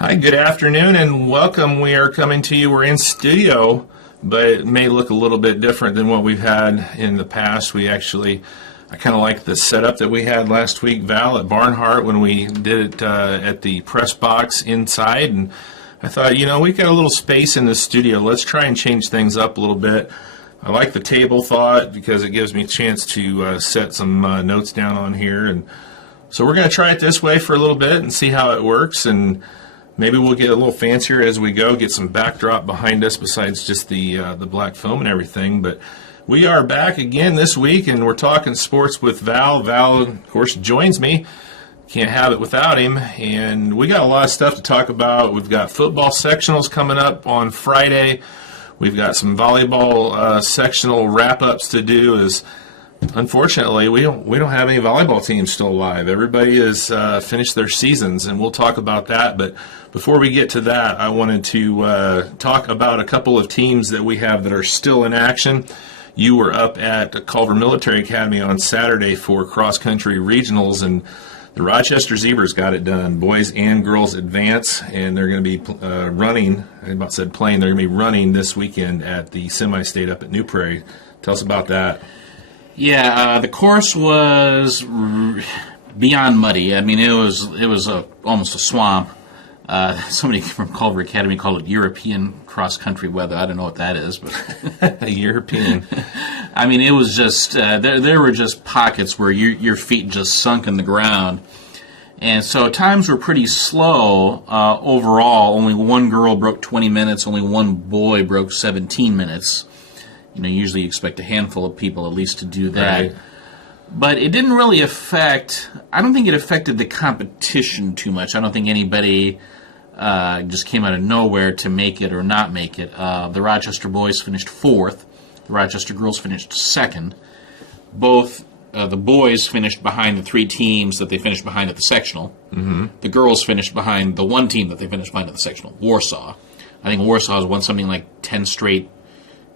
Hi, good afternoon and welcome. We are coming to you. We're in studio, but it may look a little bit different than what we've had in the past. I kind of like the setup that we had last week, Val, at Barnhart when we did it at the press box inside. And I thought, we got a little space in the studio. Let's try and change things up a little bit. I like the table thought because it gives me a chance to set some notes down on here. And so we're going to try it this way for a little bit and see how it works. And maybe we'll get a little fancier as we go, get some backdrop behind us besides just the black foam and everything. But we are back again this week, and we're talking sports with Val. Val, of course, joins me. Can't have it without him. And we got a lot of stuff to talk about. We've got football sectionals coming up on Friday. We've got some volleyball sectional wrap-ups to do. Unfortunately, we don't have any volleyball teams still alive. Everybody has finished their seasons, and we'll talk about that. But before we get to that, I wanted to talk about a couple of teams that we have that are still in action. You were up at Culver Military Academy on Saturday for cross-country regionals, and the Rochester Zebras got it done. Boys and girls advance, and they're going to be running. I about said playing. They're going to be running this weekend at the semi-state up at New Prairie. Tell us about that. Yeah, the course was beyond muddy. I mean, it was almost a swamp. Somebody from Culver Academy called it European cross-country weather. I don't know what that is, but European. I mean, it was just there were just pockets where your feet just sunk in the ground, and so times were pretty slow overall. Only one girl broke 20 minutes. Only one boy broke 17 minutes. Usually you expect a handful of people at least to do that. Right. But it didn't really I don't think it affected the competition too much. I don't think anybody just came out of nowhere to make it or not make it. The Rochester boys finished fourth. The Rochester girls finished second. Both the boys finished behind the three teams that they finished behind at the sectional. Mm-hmm. The girls finished behind the one team that they finished behind at the sectional, Warsaw. I think Warsaw has won something like 10 straight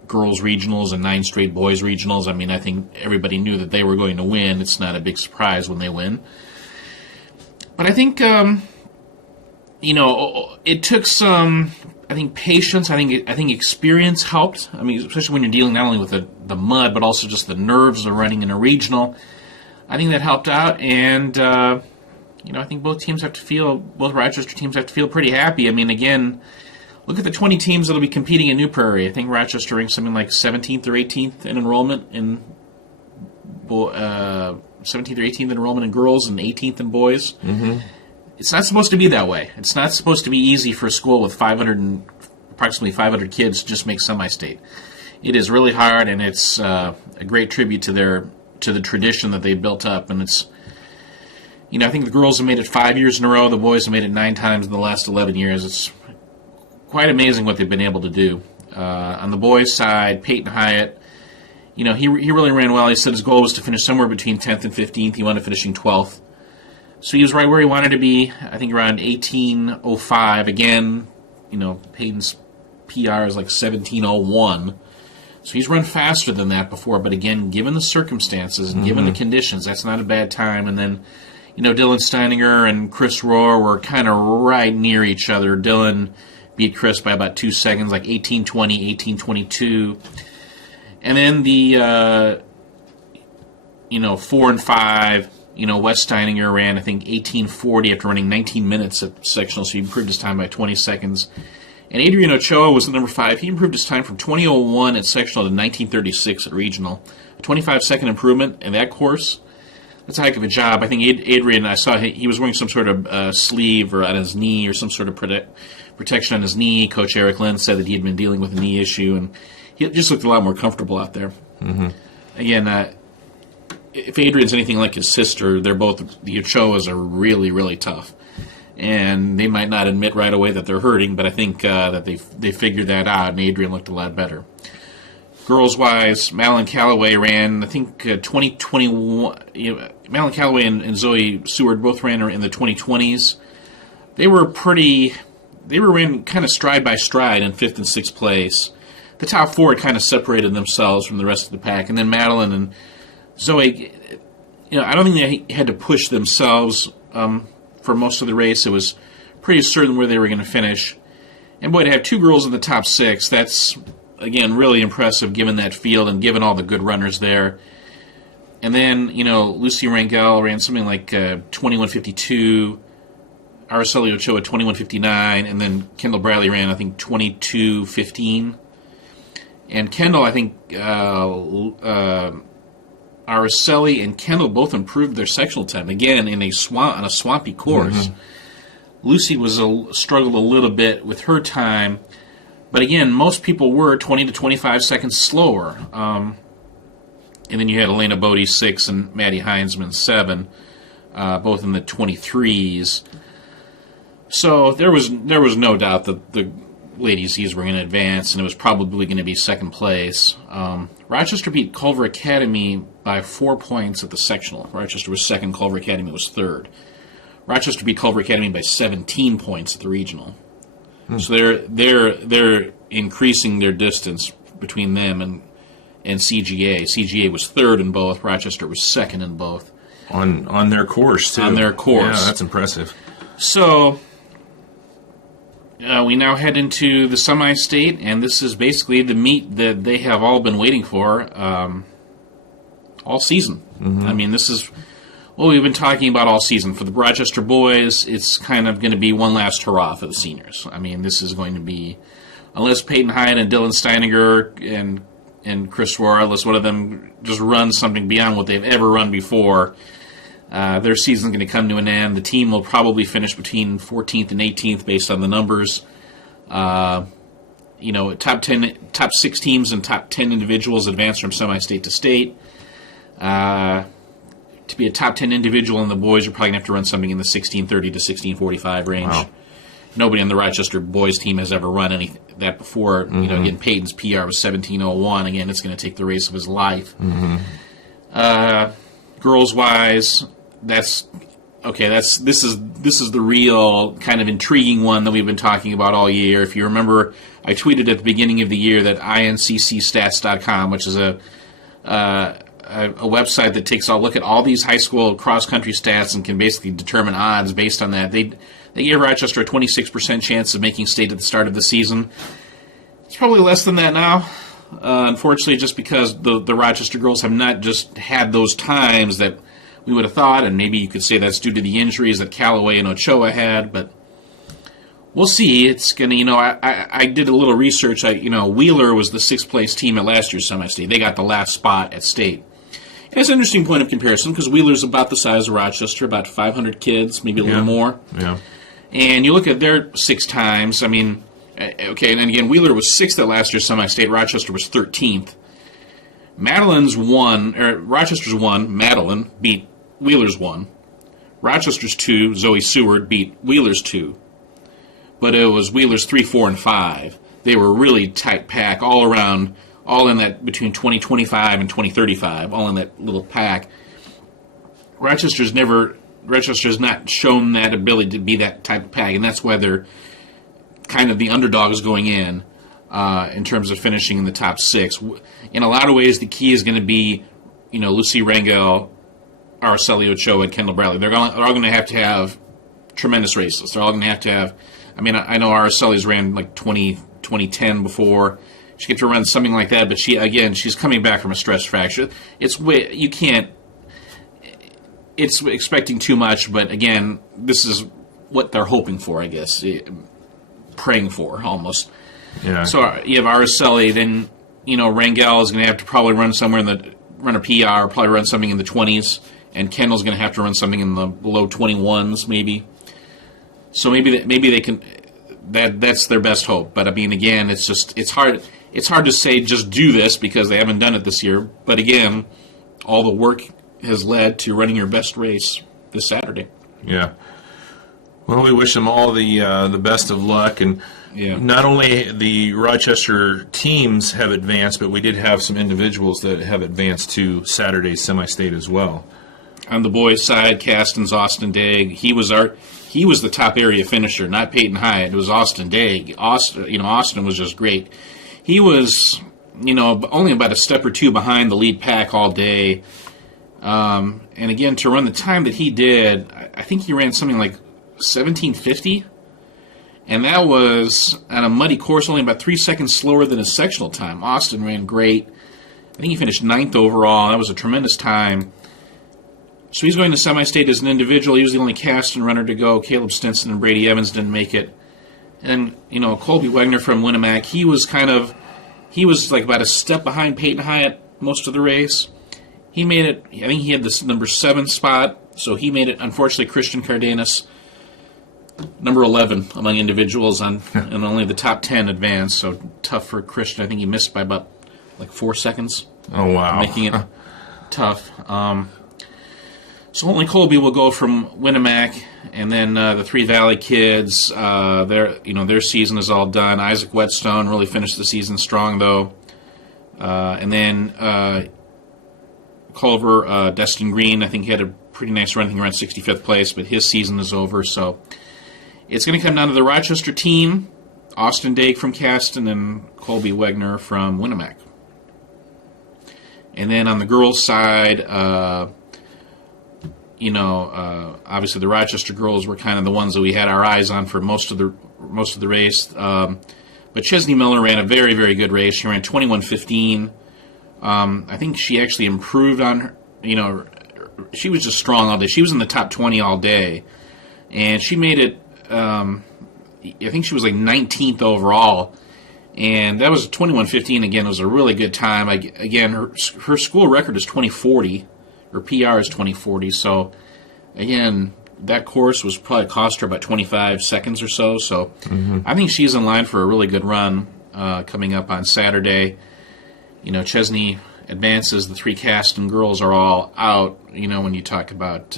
girls regionals and 9 straight boys regionals. I mean, I think everybody knew that they were going to win. It's not a big surprise when they win. But I think, it took some, patience. I think experience helped. I mean, especially when you're dealing not only with the mud, but also just the nerves of running in a regional. I think that helped out. And, I think both Rochester teams have to feel pretty happy. I mean, again, look at the 20 teams that will be competing in New Prairie. I think Rochester ranks something like 17th or 18th in enrollment in 17th or 18th in enrollment in girls and 18th in boys. Mm-hmm. It's not supposed to be that way. It's not supposed to be easy for a school with approximately 500 kids to just make semi-state. It is really hard, and it's a great tribute to the tradition that they built up. And it's, I think the girls have made it 5 years in a row. The boys have made it 9 times in the last 11 years. It's quite amazing what they've been able to do. On the boys' side, Peyton Hyatt, he really ran well. He said his goal was to finish somewhere between 10th and 15th. He wound up finishing 12th. So he was right where he wanted to be, I think around 18:05. Again, Peyton's PR is like 17:01. So he's run faster than that before, but again, given the circumstances and given the conditions, that's not a bad time. And then, Dylan Steininger and Chris Rohr were kind of right near each other. Dylan beat Chris by about 2 seconds, like 18:20, 18:22. And then the, 4 and 5, Wes Steininger ran, I think, 18:40 after running 19 minutes at sectional, so he improved his time by 20 seconds. And Adrian Ochoa was the number 5. He improved his time from 20:01 at sectional to 19:36 at regional. A 25-second improvement in that course. That's a heck of a job. I think Adrian, I saw he was wearing some sort of sleeve or on his knee or some sort of protection on his knee. Coach Eric Lynn said that he had been dealing with a knee issue, and he just looked a lot more comfortable out there. Mm-hmm. Again, if Adrian's anything like his sister, the Ochoas are really, really tough. And they might not admit right away that they're hurting, but I think that they figured that out, and Adrian looked a lot better. Girls-wise, Malin Calloway ran, I think, 2021. Malin Calloway and Zoe Seward both ran in the 2020s. They ran kind of stride by stride in 5th and 6th place. The top 4 had kind of separated themselves from the rest of the pack. And then Madeline and Zoe, I don't think they had to push themselves for most of the race. It was pretty certain where they were going to finish. And boy, to have 2 girls in the top 6, that's, again, really impressive given that field and given all the good runners there. And then, Lucy Rangel ran something like 21:52, Araceli Ochoa 21:59, and then Kendall Bradley ran, I think, 22:15. And Kendall, I think, Araceli and Kendall both improved their sectional time, again, on a swampy course. Mm-hmm. Lucy struggled a little bit with her time, but again, most people were 20 to 25 seconds slower. And then you had Elena Bodie 6 and Maddie Heinzman 7, both in the 23s. So there was no doubt that the ladies these were going to advance, and it was probably going to be second place. Rochester beat Culver Academy by 4 points at the sectional. Rochester was second, Culver Academy was third. Rochester beat Culver Academy by 17 points at the regional. So they're increasing their distance between them and CGA. CGA was third in both. Rochester was second in both. On their course, too. On their course. Yeah, that's impressive. So we now head into the semi-state, and this is basically the meet that they have all been waiting for all season. Mm-hmm. I mean, this is what we've been talking about all season. For the Rochester boys, it's kind of going to be one last hurrah for the seniors. I mean, this is going to be, unless Peyton Hyatt and Dylan Steininger and Chris Rohr, unless one of them just runs something beyond what they've ever run before, their season's going to come to an end. The team will probably finish between 14th and 18th based on the numbers. Top 6 teams and top 10 individuals advance from semi-state to state. To be a top 10 individual in the boys, you're probably going to have to run something in the 16:30 to 16:45 range. Wow. Nobody on the Rochester boys team has ever run that before. Mm-hmm. Again, Peyton's PR was 17:01. Again, it's going to take the race of his life. Mm-hmm. Girls-wise, this is the real kind of intriguing one that we've been talking about all year. If you remember, I tweeted at the beginning of the year that inccStats.com, which is a website that takes a look at all these high school cross-country stats and can basically determine odds based on that. They gave Rochester a 26% chance of making state at the start of the season. It's probably less than that now, unfortunately, just because the Rochester girls have not just had those times that we would have thought, and maybe you could say that's due to the injuries that Callaway and Ochoa had, but we'll see. It's going to, I did a little research. Wheeler was the 6th place team at last year's semi-state. They got the last spot at state. And it's an interesting point of comparison because Wheeler's about the size of Rochester, about 500 kids, maybe a little more. Yeah. And you look at their 6 times. I mean, okay, and then again, Wheeler was 6th at last year's semi-state. Rochester was 13th. Rochester's 1, Madeline beat Wheeler's 1. Rochester's 2, Zoe Seward beat Wheeler's 2. But it was Wheeler's 3, 4, and 5. They were really tight pack all around, all in that between 2025 and 2035, all in that little pack. Rochester's not shown that ability to be that type of pack, and that's why they're kind of the underdogs going in terms of finishing in the top 6. In a lot of ways, the key is going to be, Lucy Rangel, Araceli Ochoa, and Kendall Bradley. They're all going to have tremendous races. They're all going to have. I mean, I know Araceli's ran like 2010 before. She gets to run something like that, but she's coming back from a stress fracture. It's expecting too much, but again, this is what they're hoping for, I guess, praying for almost. Yeah. So you have Araceli, then Rangel is going to have to probably run a PR, probably run something in the 20s, and Kendall's going to have to run something in the low 21s, maybe. So maybe they can. That's their best hope. But I mean, again, it's hard. It's hard to say just do this because they haven't done it this year. But again, all the work has led to running your best race this Saturday. Yeah. Well, we wish them all the best of luck, and not only the Rochester teams have advanced, but we did have some individuals that have advanced to Saturday's semi-state as well. On the boys' side, Caston's Austin Daigle. He was the top area finisher, not Peyton Hyatt. It was Austin Daigle. Austin was just great. He was, only about a step or two behind the lead pack all day. And again, to run the time that he did, I think he ran something like 17:50. And that was on a muddy course, only about 3 seconds slower than his sectional time. Austin ran great. I think he finished 9th overall. That was a tremendous time. So he's going to semi-state as an individual. He was the only Caston runner to go. Caleb Stinson and Brady Evans didn't make it. And, Colby Wegner from Winamac, he was like about a step behind Peyton Hyatt most of the race. He made it, I think he had this number 7 spot, so he made it. Unfortunately, Christian Cardenas, number 11 among individuals, and only the top 10 advanced, so tough for Christian. I think he missed by about 4 seconds. Oh, wow. Making it tough. So only Colby will go from Winamac, and then the Three Valley kids, their season is all done. Isaac Whetstone really finished the season strong, though. And then Culver, Destin Green, I think he had a pretty nice run. I think around 65th place, but his season is over. So it's going to come down to the Rochester team, Austin Dake from Caston, and Colby Wegner from Winamac. And then on the girls' side, obviously the Rochester girls were kind of the ones that we had our eyes on for most of the race. But Chesney Miller ran a very, very good race. She ran 21:15. I think she actually improved on her. She was just strong all day. She was in the top 20 all day, and she made it. I think she was 19th overall, and that was 21:15. Again, it was a really good time. Her school record is 20:40. Her PR is 20:40. So, again, that course was probably cost her about 25 seconds or so. So, I think she's in line for a really good run coming up on Saturday. Chesney advances. The 3 Caston girls are all out. When you talk about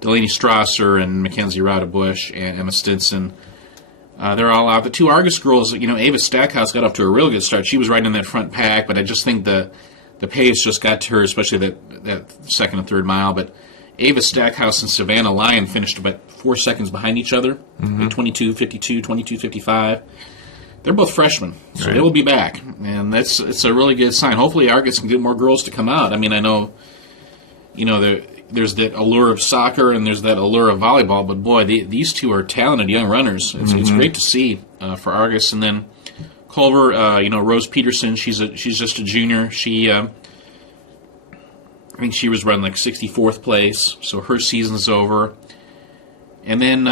Delaney Strasser and Mackenzie Rodebush and Emma Stinson, they're all out. The 2 Argus girls, Ava Stackhouse got off to a real good start. She was right in that front pack, but I just think the pace just got to her, especially that second and third mile. But Ava Stackhouse and Savannah Lyon finished about 4 seconds behind each other, 22:52, 22:55. They're both freshmen, so They will be back, and it's a really good sign. Hopefully Argus can get more girls to come out. I mean, I know, there's that allure of soccer and there's that allure of volleyball, but boy, these 2 are talented young runners. It's great to see for Argus. And then Culver, Rose Peterson, she's just a junior. She, I think she was running 64th place, so her season's over. And then,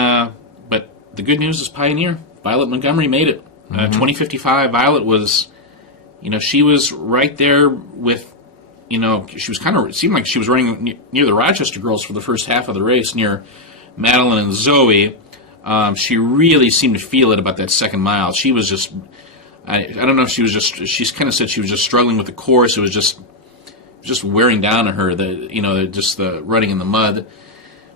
but the good news is Pioneer. Violet Montgomery made it. 20:55. Violet was, she was right there with, she was it seemed like she was running near the Rochester girls for the first half of the race, near Madeline and Zoe. She really seemed to feel it about that second mile. She was just, I don't know if she kind of said she was just struggling with the course. It was just wearing down on her, just the running in the mud.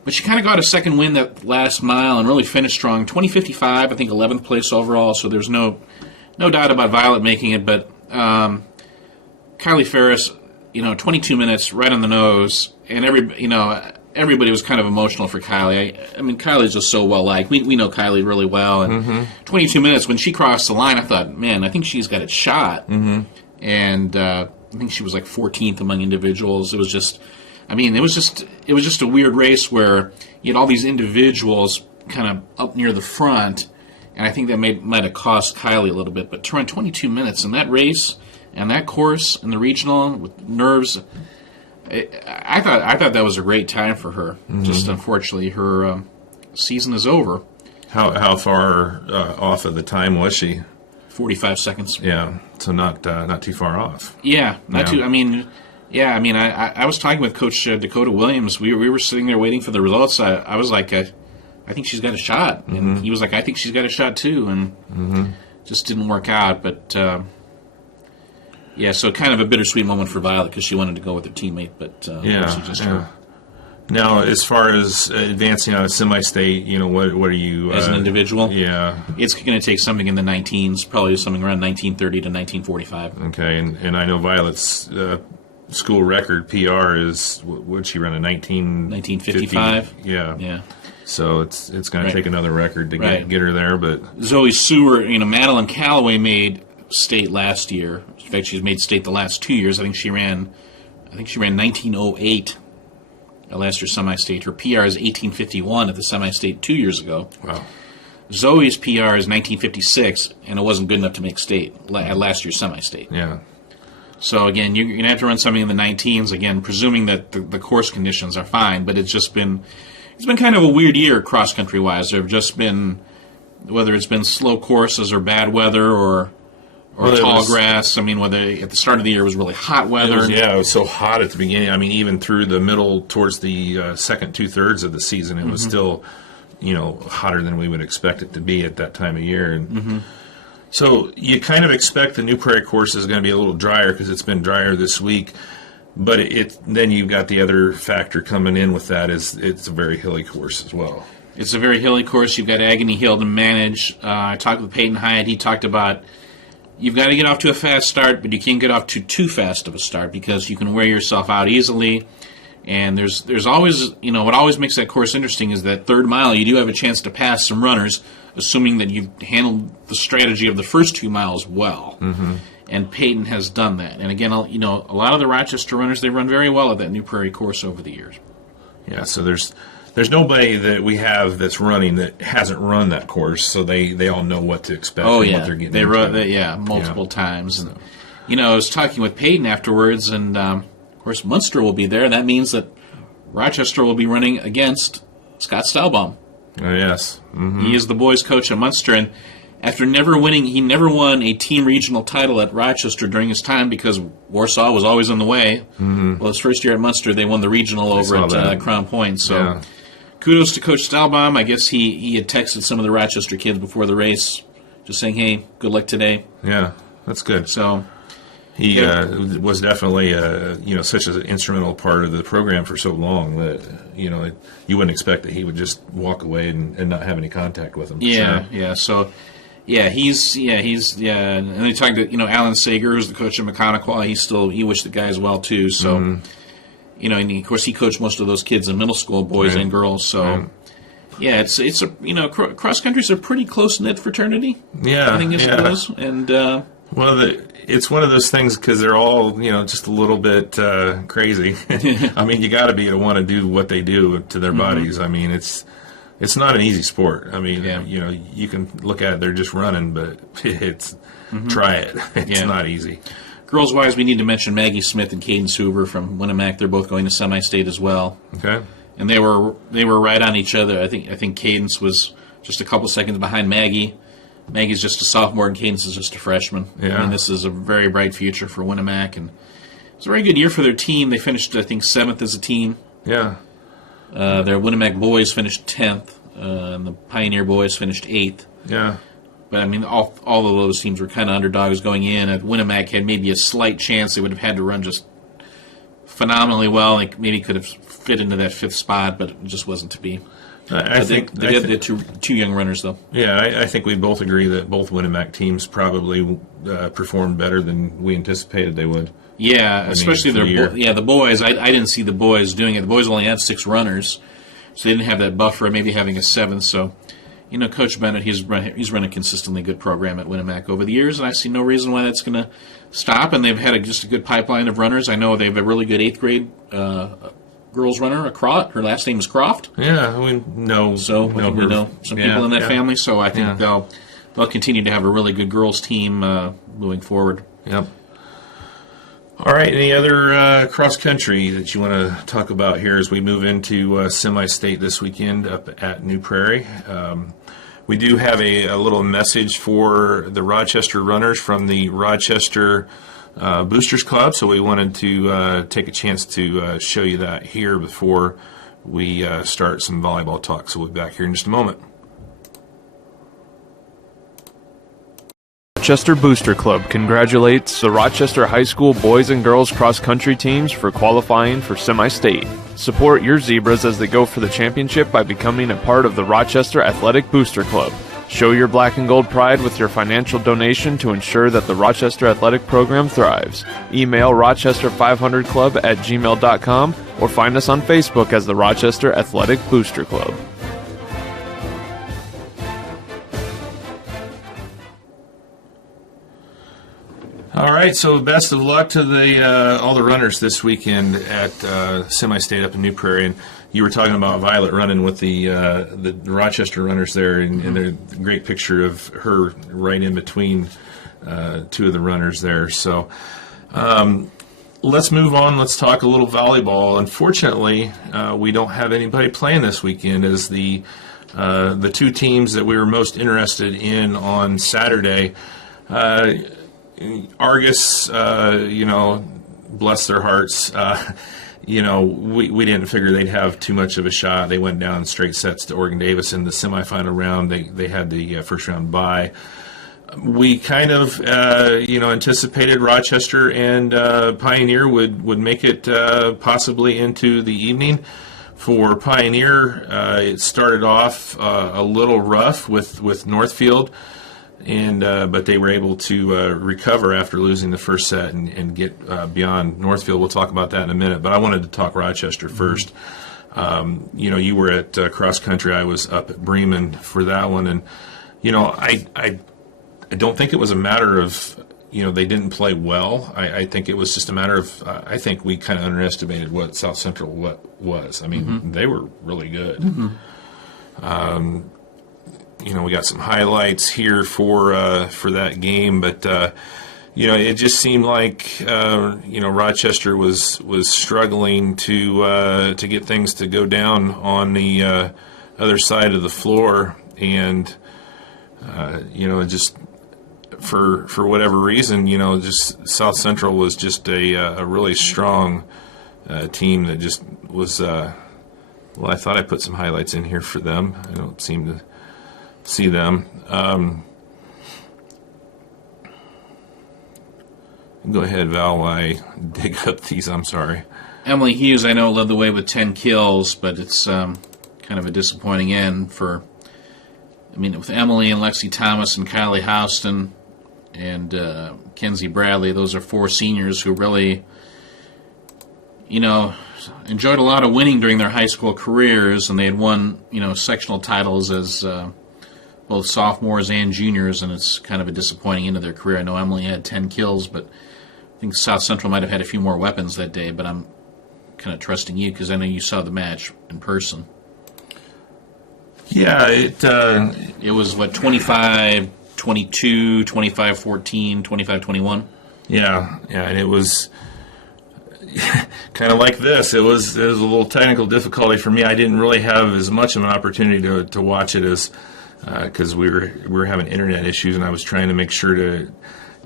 But she kind of got a second win that last mile and really finished strong. 20:55, I think 11th place overall, so there's no doubt about Violet making it. But Kylie Ferris, 22 minutes right on the nose, and everybody was kind of emotional for Kylie. I mean, Kylie's just so well-liked. We know Kylie really well, and 22 minutes, when she crossed the line, I thought, man, I think she's got it shot. And I think she was 14th among individuals. It was just... it was just a weird race where you had all these individuals kind of up near the front, and I think that might have cost Kylie a little bit. But to run 22 minutes in that race and that course and the regional with nerves, I thought that was a great time for her. Just unfortunately, her season is over. How far off of the time was she? 45 seconds. Yeah, so not too far off. Yeah, not too. I was talking with Coach Dakota Williams. We were sitting there waiting for the results. I was like, I think she's got a shot. And he was like, I think she's got a shot too. And just didn't work out. But, so kind of a bittersweet moment for Violet because she wanted to go with her teammate. But her. Now, as far as advancing on a semi-state, what are you... As an individual? Yeah. It's going to take something in the 19s, probably something around 1930 to 1945. Okay, and I know Violet's... school record PR is, would she run a 1955? Yeah. So it's going to take another record to get her there. But Zoe Seward, Madeline Calloway made state last year. In fact, she's made state the last 2 years. I think she ran 1908 at last year's semi-state. Her PR is 1851 at the semi-state 2 years ago. Wow. Zoe's PR is 1956, and it wasn't good enough to make state at last year's semi-state. Yeah. So again, you're going to have to run something in the 19s, again, presuming that the course conditions are fine, but it's been kind of a weird year cross-country wise. There have just been, whether it's been slow courses or bad weather or tall grass. I mean, whether at the start of the year it was really hot weather. It was so hot at the beginning. I mean, even through the middle towards the second 2/3 of the season, it was still, hotter than we would expect it to be at that time of year. And so you kind of expect the New Prairie course is going to be a little drier because it's been drier this week. But then you've got the other factor coming in with that is it's a very hilly course as well. It's a very hilly course. You've got Agony Hill to manage. I talked with Peyton Hyatt. He talked about you've got to get off to a fast start, but you can't get off to too fast of a start because you can wear yourself out easily. And there's always, what always makes that course interesting is that third mile you do have a chance to pass some runners, assuming that you've handled the strategy of the first 2 miles well. And Peyton has done that. And again, a lot of the Rochester runners, they run very well at that New Prairie course over the years. Yeah, so there's nobody that we have that's running that hasn't run that course, so they all know what to expect and what they're getting into. Multiple times. And, I was talking with Peyton afterwards, and of course Munster will be there, and that means that Rochester will be running against Scott Stahlbaum. Oh, yes. He is the boys' coach at Munster, and after never winning, he never won a team regional title at Rochester during his time because Warsaw was always in the way. Well, his first year at Munster, they won the regional over at Crown Point. So kudos to Coach Stahlbaum. I guess he had texted some of the Rochester kids before the race just saying, hey, good luck today. Yeah, that's good. So he was definitely such an instrumental part of the program for so long that you wouldn't expect that he would just walk away and not have any contact with them. So he's and then talking to Alan Sager, who's the coach of Mechanical. He wished the guys well too. So and of course he coached most of those kids in middle school, boys and girls. So it's a cross country's a pretty close knit fraternity. Yeah, I think it is. And it's one of those things because they're all just a little bit crazy. I mean, you got to be to want to do what they do to their bodies. I mean, it's not an easy sport. I mean, you can look at it, they're just running, but try it. It's not easy. Girls-wise, we need to mention Maggie Smith and Cadence Hoover from Winamac. They're both going to semi-state as well. Okay. And they were right on each other. I think Cadence was just a couple seconds behind Maggie. Maggie's just a sophomore and Cadence is just a freshman. Yeah. I mean, this is a very bright future for Winamac, and it's a very good year for their team. They finished, I think, 7th as a team. Yeah. Their Winamac boys finished 10th, and the Pioneer boys finished 8th. Yeah. But, I mean, all of those teams were kind of underdogs going in. Winamac had maybe a slight chance. They would have had to run just phenomenally well. They maybe could have fit into that 5th spot, but it just wasn't to be. I think they had two young runners, though. Yeah, I think we both agree that both Winamac teams probably performed better than we anticipated they would. Yeah, especially the boys. I didn't see the boys doing it. The boys only had 6 runners, so they didn't have that buffer of maybe having a 7th. So, Coach Bennett, he's run a consistently good program at Winamac over the years, and I see no reason why that's going to stop. And they've had just a good pipeline of runners. I know they have a really good 8th grade girls runner, her last name is Croft. Yeah, we know. So we know some people in that family. So I think they'll continue to have a really good girls team moving forward. Yep. All right. Any other cross country that you want to talk about here as we move into semi-state this weekend up at New Prairie? We do have a little message for the Rochester runners from the Rochester Boosters Club, so we wanted to take a chance to show you that here before we start some volleyball talk. So we'll be back here in just a moment. Rochester Booster Club congratulates the Rochester High School boys and girls cross-country teams for qualifying for semi-state. Support your Zebras as they go for the championship by becoming a part of the Rochester Athletic Booster Club. Show your black and gold pride with your financial donation to ensure that the Rochester Athletic program thrives. Email rochester500club@gmail.com or find us on Facebook as the Rochester Athletic Booster Club. All right, so best of luck to all the runners this weekend at semi-state up in New Prairie. And you were talking about Violet running with the Rochester runners there, and a great picture of her right in between two of the runners there. So let's move on. Let's talk a little volleyball. Unfortunately, we don't have anybody playing this weekend, as the two teams that we were most interested in on Saturday, Argus, bless their hearts, we didn't figure they'd have too much of a shot. They went down straight sets to Oregon Davis in the semifinal round. They had the first round bye. We kind of, anticipated Rochester and Pioneer would make it possibly into the evening. For Pioneer, it started off a little rough with Northfield, but they were able to recover after losing the first set and get beyond Northfield. We'll talk about that in a minute, but I wanted to talk Rochester first. You were at cross country. I was up at Bremen for that one, and I don't think it was a matter of they didn't play well. I think it was just a matter of I think we kind of underestimated what South Central was. I mean, they were really good. We got some highlights here for that game, but it just seemed like Rochester was struggling to get things to go down on the other side of the floor, and just for whatever reason, just South Central was just a really strong team that just was. I thought I put some highlights in here for them. I don't seem to see them. Go ahead, Val, while I dig up these. I'm sorry. Emily Hughes, I know, led the way with 10 kills, but it's kind of a disappointing end for. With Emily and Lexi Thomas and Kylie Houston and Kenzie Bradley, those are four seniors who really, enjoyed a lot of winning during their high school careers, and they had won, sectional titles as both sophomores and juniors, and it's kind of a disappointing end of their career. I know Emily had 10 kills, but I think South Central might have had a few more weapons that day, but I'm kind of trusting you because I know you saw the match in person. Yeah, it was, 25-22, 25-14, 25-21? Yeah, and it was kind of like this. It was a little technical difficulty for me. I didn't really have as much of an opportunity to watch it as because we were having internet issues, and I was trying to make sure to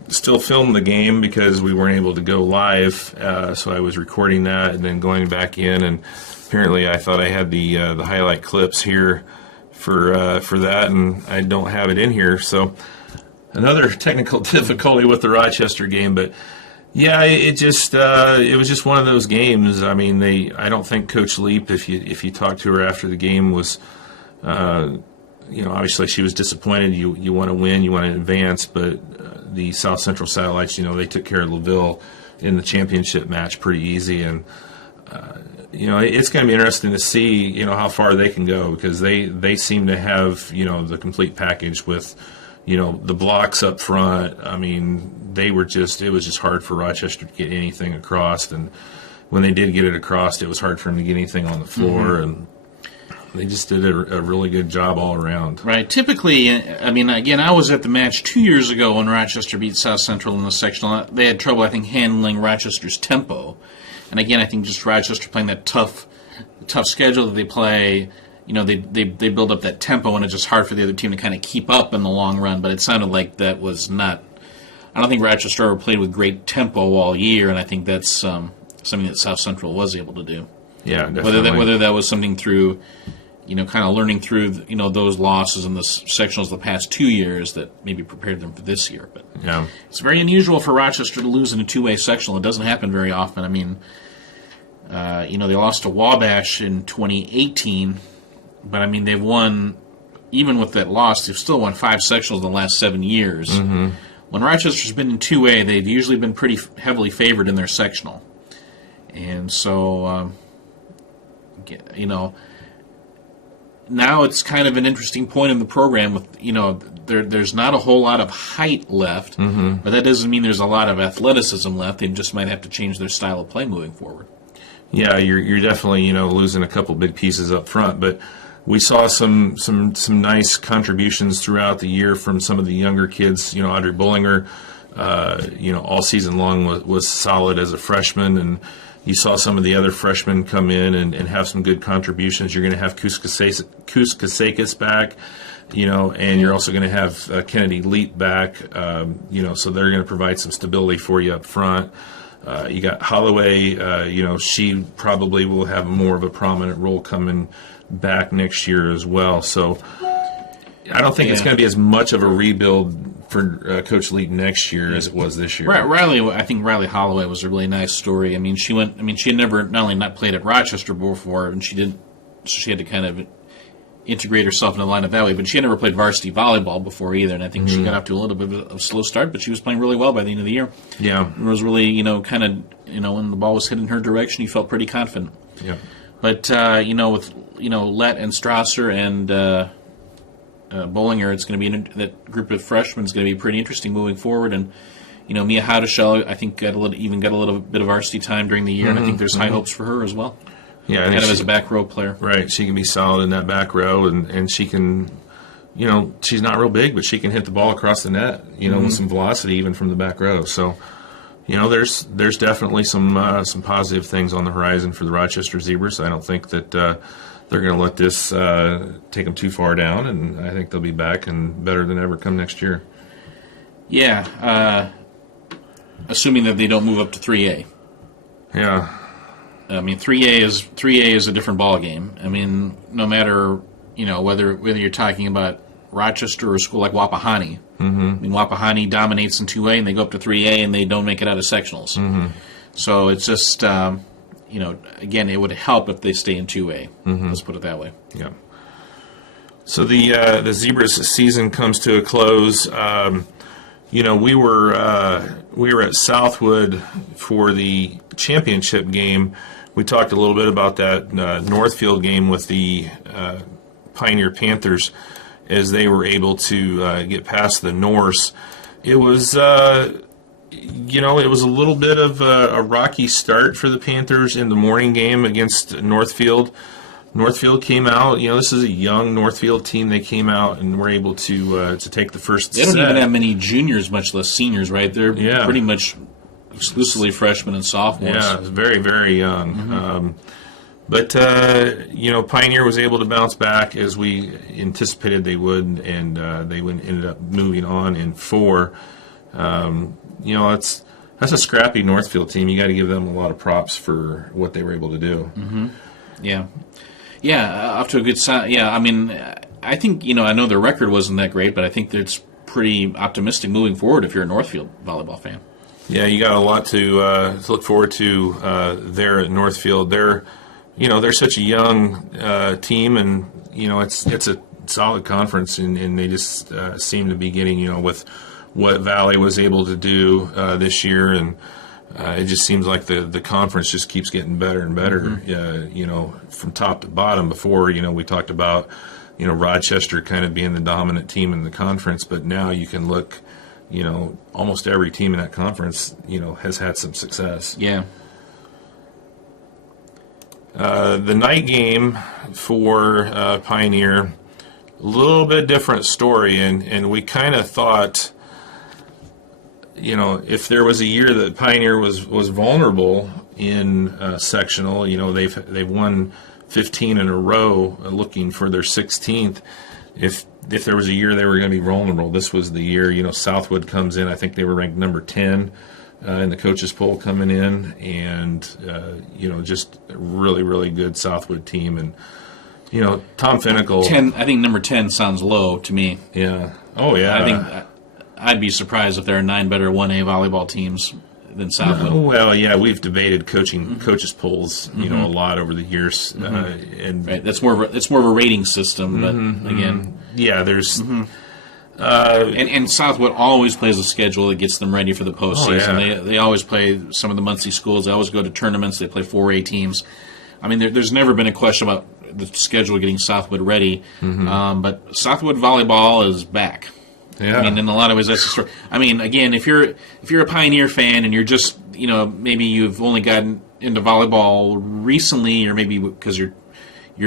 still film the game because we weren't able to go live. So I was recording that and then going back in, and apparently I thought I had the highlight clips here for that, and I don't have it in here. So another technical difficulty with the Rochester game, but yeah, it was just one of those games. I mean, I don't think Coach Leap, if you talk to her after the game, was obviously she was disappointed. You want to win, you want to advance, but the South Central Satellites, they took care of LaVille in the championship match pretty easy, and it's going to be interesting to see, how far they can go, because they seem to have, the complete package with, the blocks up front. I mean, it was just hard for Rochester to get anything across, and when they did get it across, it was hard for them to get anything on the floor, and they just did a really good job all around. Right. Typically, again, I was at the match 2 years ago when Rochester beat South Central in the sectional. They had trouble, I think, handling Rochester's tempo. And again, I think just Rochester playing that tough schedule that they play, they build up that tempo, and it's just hard for the other team to kind of keep up in the long run. But it sounded like that was not. I don't think Rochester ever played with great tempo all year, and I think that's something that South Central was able to do. Yeah, definitely. Whether that was something through, kind of learning through, those losses in the sectionals the past 2 years that maybe prepared them for this year. But yeah, it's very unusual for Rochester to lose in a two-way sectional. It doesn't happen very often. I mean, they lost to Wabash in 2018, but they've won, even with that loss, they've still won 5 sectionals in the last 7 years. Mm-hmm. When Rochester's been in 2A, they've usually been pretty heavily favored in their sectional. And so, now it's kind of an interesting point in the program with, there's not a whole lot of height left, but that doesn't mean there's a lot of athleticism left. They just might have to change their style of play moving forward. Yeah, you're definitely losing a couple big pieces up front, but we saw some nice contributions throughout the year from some of the younger kids. Audrey Bullinger, all season long was solid as a freshman, and you saw some of the other freshmen come in and have some good contributions. You're going to have Kuskasakis back, and you're also going to have Kennedy Leap back, so they're going to provide some stability for you up front. You got Holloway, she probably will have more of a prominent role coming back next year as well. So I don't think it's going to be as much of a rebuild for Coach Leap next year as it was this year. I think Riley Holloway was a really nice story. She had never not only not played at Rochester before, and she had to kind of integrate herself in the lineup that way, but she had never played varsity volleyball before either, and I think she got off to a little bit of a slow start, but she was playing really well by the end of the year. Yeah. It was really, kind of, when the ball was hit in her direction, you felt pretty confident. Yeah. But, with, Lett and Strasser and Bollinger, it's going to be, that group of freshmen is going to be pretty interesting moving forward, and, Mia Hadashell, I think, got a little bit of varsity time during the year, and I think there's high hopes for her as well. Yeah, kind of as a back row player. Right, she can be solid in that back row, and she can, she's not real big, but she can hit the ball across the net, with some velocity even from the back row. So, there's definitely some positive things on the horizon for the Rochester Zebras. I don't think that they're going to let this take them too far down, and I think they'll be back and better than ever come next year. Yeah, assuming that they don't move up to 3A. Yeah. 3A is a different ball game. No matter whether you're talking about Rochester or a school like Wapahani. Wapahani dominates in 2A and they go up to 3A and they don't make it out of sectionals. So it's just again, it would help if they stay in 2A. Let's put it that way. Yeah. So the Zebras season comes to a close. We were at Southwood for the championship game. We talked a little bit about that Northfield game with the Pioneer Panthers as they were able to get past the Norse. It was, it was a little bit of a rocky start for the Panthers in the morning game against Northfield. Northfield came out. This is a young Northfield team. They came out and were able to take the first set. They don't even have many juniors, much less seniors, right? They're pretty much exclusively freshmen and sophomores. Yeah, very, very young. But Pioneer was able to bounce back as we anticipated they would, and they ended up moving on in 4. That's a scrappy Northfield team. You got to give them a lot of props for what they were able to do. Yeah, off to a good start. Yeah, I think, I know their record wasn't that great, but I think it's pretty optimistic moving forward if you're a Northfield volleyball fan. Yeah, you got a lot to look forward to there at Northfield. They're such a young team, and it's a solid conference, and they just seem to be getting with what Valley was able to do this year, and it just seems like the conference just keeps getting better and better. From top to bottom. Before we talked about Rochester kind of being the dominant team in the conference, but now you can look. Almost every team in that conference, has had some success. Yeah. The night game for Pioneer, a little bit different story, and we kind of thought, if there was a year that Pioneer was vulnerable in sectional, they've won 15 in a row, looking for their 16th. If there was a year they were going to be vulnerable, this was the year. Southwood comes in. I think they were ranked number 10 in the coaches poll coming in, and just a really, really good Southwood team. And Tom Finnicle. 10. I think number 10 sounds low to me. Yeah. Oh yeah. I think I'd be surprised if there are 9 better 1A volleyball teams than Southwood. Well, yeah, we've debated coaches polls, a lot over the years, and right. That's more of a rating system, but again, yeah, there's. And Southwood always plays a schedule that gets them ready for the postseason. Oh, yeah. They always play some of the Muncie schools. They always go to tournaments. They play 4A teams. There's never been a question about the schedule getting Southwood ready. But Southwood volleyball is back. Yeah. In a lot of ways, that's the story. Again, if you're a Pioneer fan and you're just, maybe you've only gotten into volleyball recently, or maybe because your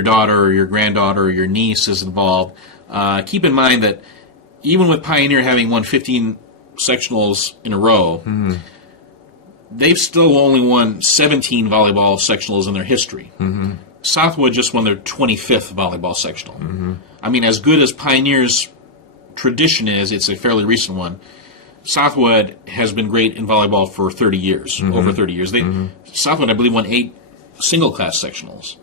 daughter or your granddaughter or your niece is involved, keep in mind that even with Pioneer having won 15 sectionals in a row, they've still only won 17 volleyball sectionals in their history. Southwood just won their 25th volleyball sectional. I mean, as good as Pioneer's tradition is, it's a fairly recent one. Southwood has been great in volleyball for 30 years, over 30 years. Southwood, I believe, won 8 single-class sectionals.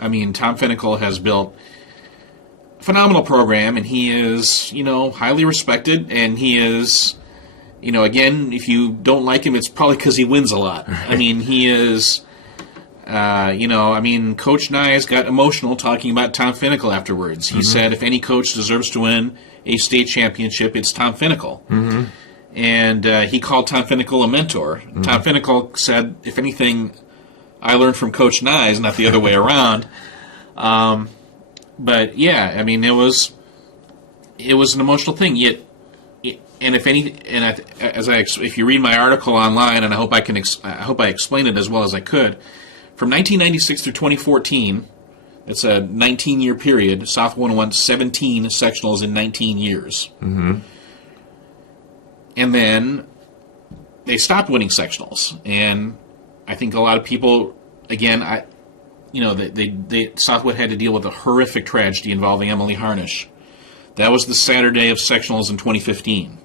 I mean, Tom Fennicle has built a phenomenal program, and he is, highly respected, and he is, again, if you don't like him, it's probably because he wins a lot. I mean, he is, Coach Nyes got emotional talking about Tom Fennicle afterwards. He said if any coach deserves to win a state championship, it's Tom Fennicle. And he called Tom Fennicle a mentor. Tom Fennicle said, if anything, I learned from Coach Nyes, not the other way around. But yeah, I mean, it was an emotional thing. Yet, and if you read my article online, and I hope I explained it as well as I could, from 1996 through 2014, it's a 19-year period. Southwood won 17 sectionals in 19 years. And then they stopped winning sectionals, and I think a lot of people, again, Southwood had to deal with a horrific tragedy involving Emily Harnish. That was the Saturday of sectionals in 2015.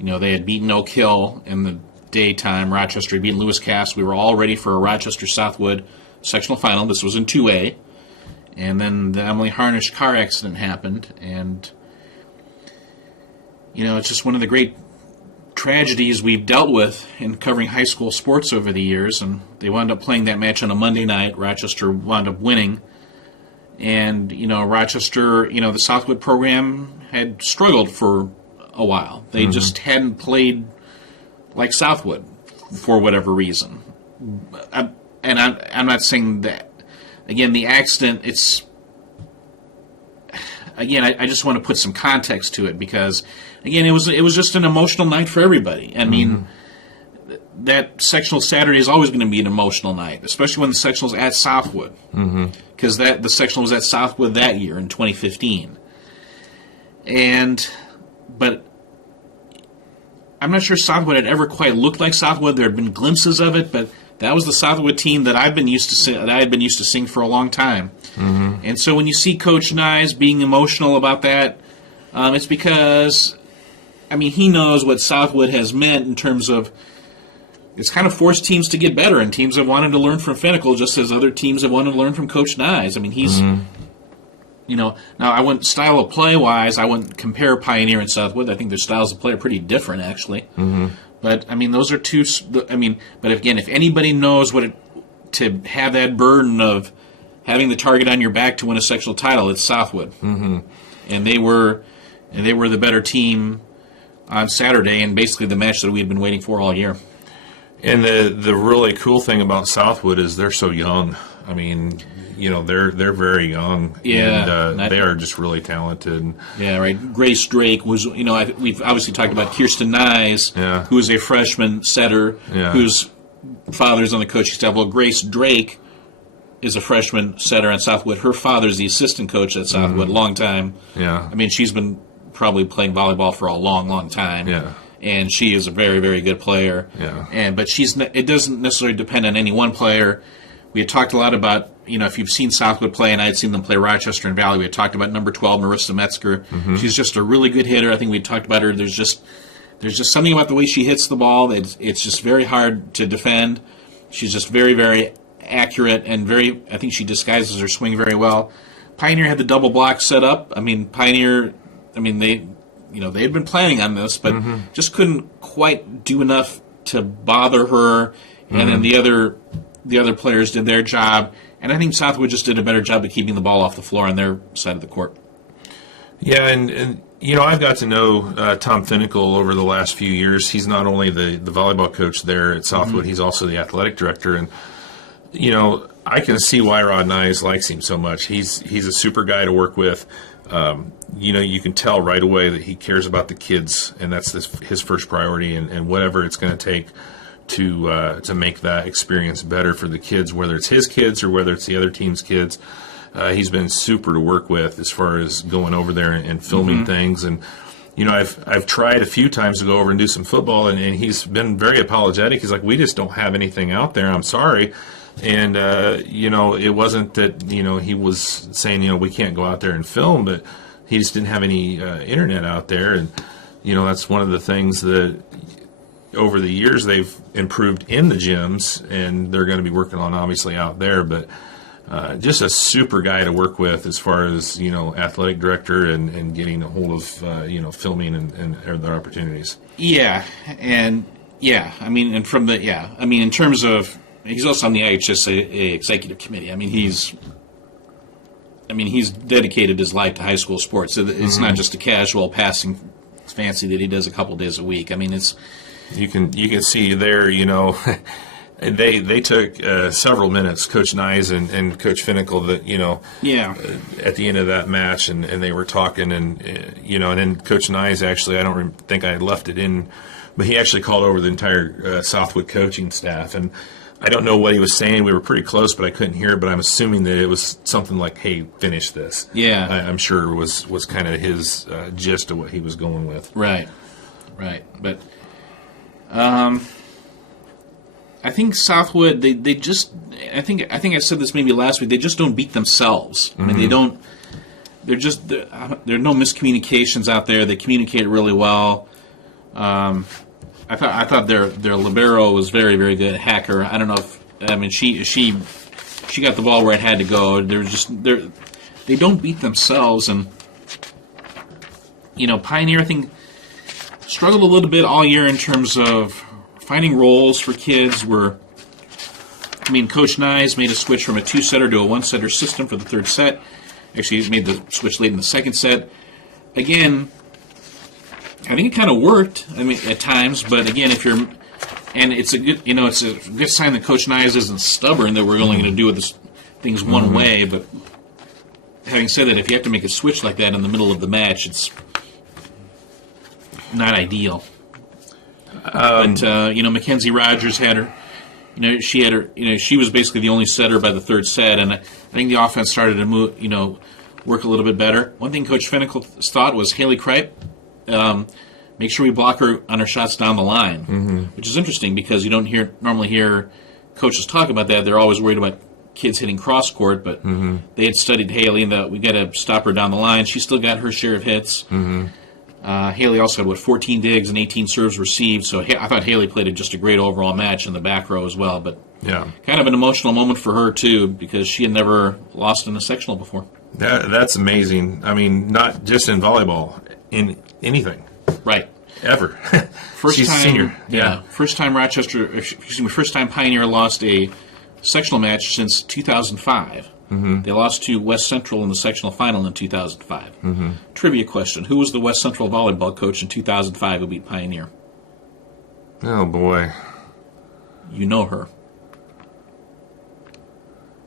They had beaten Oak Hill in the daytime. Rochester had beaten Lewis Cass. We were all ready for a Rochester-Southwood sectional final. This was in 2A. And then the Emily Harnish car accident happened, and it's just one of the great tragedies we've dealt with in covering high school sports over the years, and they wound up playing that match on a Monday night. Rochester wound up winning, and Rochester, the Southwood program had struggled for a while. They just hadn't played like Southwood for whatever reason. I'm not saying that. Again, the accident, I just want to put some context to it because, again, it was just an emotional night for everybody. I mean, that sectional Saturday is always going to be an emotional night, especially when the sectional's at Southwood, because the sectional was at Southwood that year in 2015. But I'm not sure Southwood had ever quite looked like Southwood. There had been glimpses of it, but that was the Southwood team that I had been used to seeing for a long time. And so when you see Coach Nyes being emotional about that, it's because, he knows what Southwood has meant in terms of it's kind of forced teams to get better, and teams have wanted to learn from Fennicle just as other teams have wanted to learn from Coach Nyes. He's, now I wouldn't style of play-wise, I wouldn't compare Pioneer and Southwood. I think their styles of play are pretty different, actually. But, those are two, but again, if anybody knows to have that burden of having the target on your back to win a sectional title, it's Southwood. And they were the better team on Saturday, and basically the match that we had been waiting for all year. And the really cool thing about Southwood is they're so young. They're very young. Yeah, and they are just really talented. Yeah, right. Grace Drake was, we've obviously talked about Kirsten Nyes, who is a freshman setter, whose father's on the coaching staff. Well, Grace Drake is a freshman setter at Southwood. Her father's the assistant coach at Southwood, long time. Yeah. She's been probably playing volleyball for a long, long time. Yeah. And she is a very, very good player. Yeah. But it doesn't necessarily depend on any one player. We had talked a lot about, if you've seen Southwood play, and I had seen them play Rochester and Valley, we had talked about number 12, Marissa Metzger. She's just a really good hitter. I think we talked about her. There's just something about the way she hits the ball. It's just very hard to defend. She's just very, very accurate, and I think she disguises her swing very well. Pioneer had the double block set up. Pioneer, they had been planning on this, but just couldn't quite do enough to bother her. And then the other players did their job, and I think Southwood just did a better job of keeping the ball off the floor on their side of the court. Yeah, and I've got to know Tom Fennicle over the last few years. He's not only the volleyball coach there at Southwood, he's also the athletic director, and I can see why Rod Nyes likes him so much. He's a super guy to work with. You can tell right away that he cares about the kids, and that's his first priority, and whatever it's going to take to make that experience better for the kids, whether it's his kids or whether it's the other team's kids. He's been super to work with as far as going over there and filming things. And, I've tried a few times to go over and do some football, and he's been very apologetic. He's like, we just don't have anything out there. I'm sorry. And, it wasn't that, he was saying, we can't go out there and film, but he just didn't have any internet out there. And, that's one of the things that over the years they've improved in the gyms, and they're going to be working on obviously out there. But just a super guy to work with as far as, athletic director and getting a hold of, filming and their opportunities. Yeah, and in terms of, he's also on the IHSA executive committee. He's dedicated his life to high school sports. So it's not just a casual passing fancy that he does a couple days a week. It's you can see there, they took several minutes, Coach Nyes and Coach Finnicle, that at the end of that match, and they were talking, and then Coach Nyes actually, I don't think I left it in, but he actually called over the entire Southwood coaching staff, and I don't know what he was saying. We were pretty close, but I couldn't hear it. But I'm assuming that it was something like, "Hey, finish this." Yeah, I'm sure it was kind of his gist of what he was going with. Right. But I think Southwood, they just, I think I said this maybe last week. They just don't beat themselves. They don't. There are no miscommunications out there. They communicate really well. I thought their libero was very, very good. Hacker. I don't know if she got the ball where it had to go. They don't beat themselves, and Pioneer, I think, struggled a little bit all year in terms of finding roles for kids. Coach Nyes made a switch from a 2-setter to a 1-setter system for the third set. Actually, he made the switch late in the second set. Again, I think it kind of worked. At times, but again, it's a good, it's a good sign that Coach Nyes isn't stubborn that we're only going to do things one way. But having said that, if you have to make a switch like that in the middle of the match, it's not ideal. But Mackenzie Rogers had her. She was basically the only setter by the third set, and I think the offense started to move, work a little bit better. One thing Coach Finnicle thought was Haley Kripe. Make sure we block her on her shots down the line, which is interesting because you don't normally hear coaches talk about that. They're always worried about kids hitting cross court, but they had studied Haley and that we got to stop her down the line. She still got her share of hits. Haley also had 14 digs and 18 serves received. So I thought Haley played just a great overall match in the back row as well. But kind of an emotional moment for her too because she had never lost in a sectional before. That's amazing. Not just in volleyball, in anything. Right. Ever. She's time, senior. Yeah. First time Pioneer lost a sectional match since 2005. They lost to West Central in the sectional final in 2005. Trivia question. Who was the West Central volleyball coach in 2005 who beat Pioneer? Oh, boy. You know her.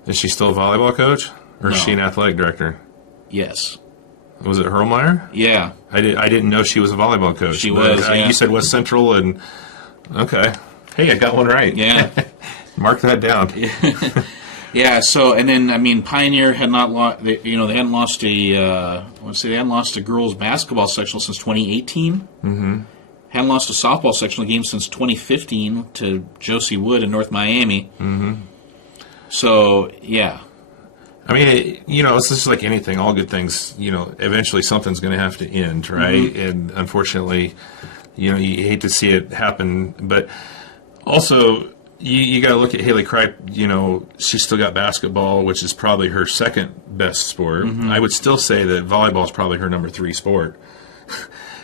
Is she still a volleyball coach? Or is No. she an athletic director? Yes. Was it Hurlmeyer? Yeah. I didn't know she was a volleyball coach. She was, yeah. You said West Central, and okay. Hey, I got one right. Yeah. Mark that down. Yeah. So, and then Pioneer had not lost. They hadn't lost they hadn't lost a girls basketball sectional since 2018. Hadn't lost a softball sectional game since 2015 to Josie Wood in North Miami. So, yeah. It's just like anything. All good things, eventually something's going to have to end, right? And unfortunately, you hate to see it happen. But also, you got to look at Haley Kripe. She's still got basketball, which is probably her second best sport. I would still say that volleyball is probably her number 3 sport.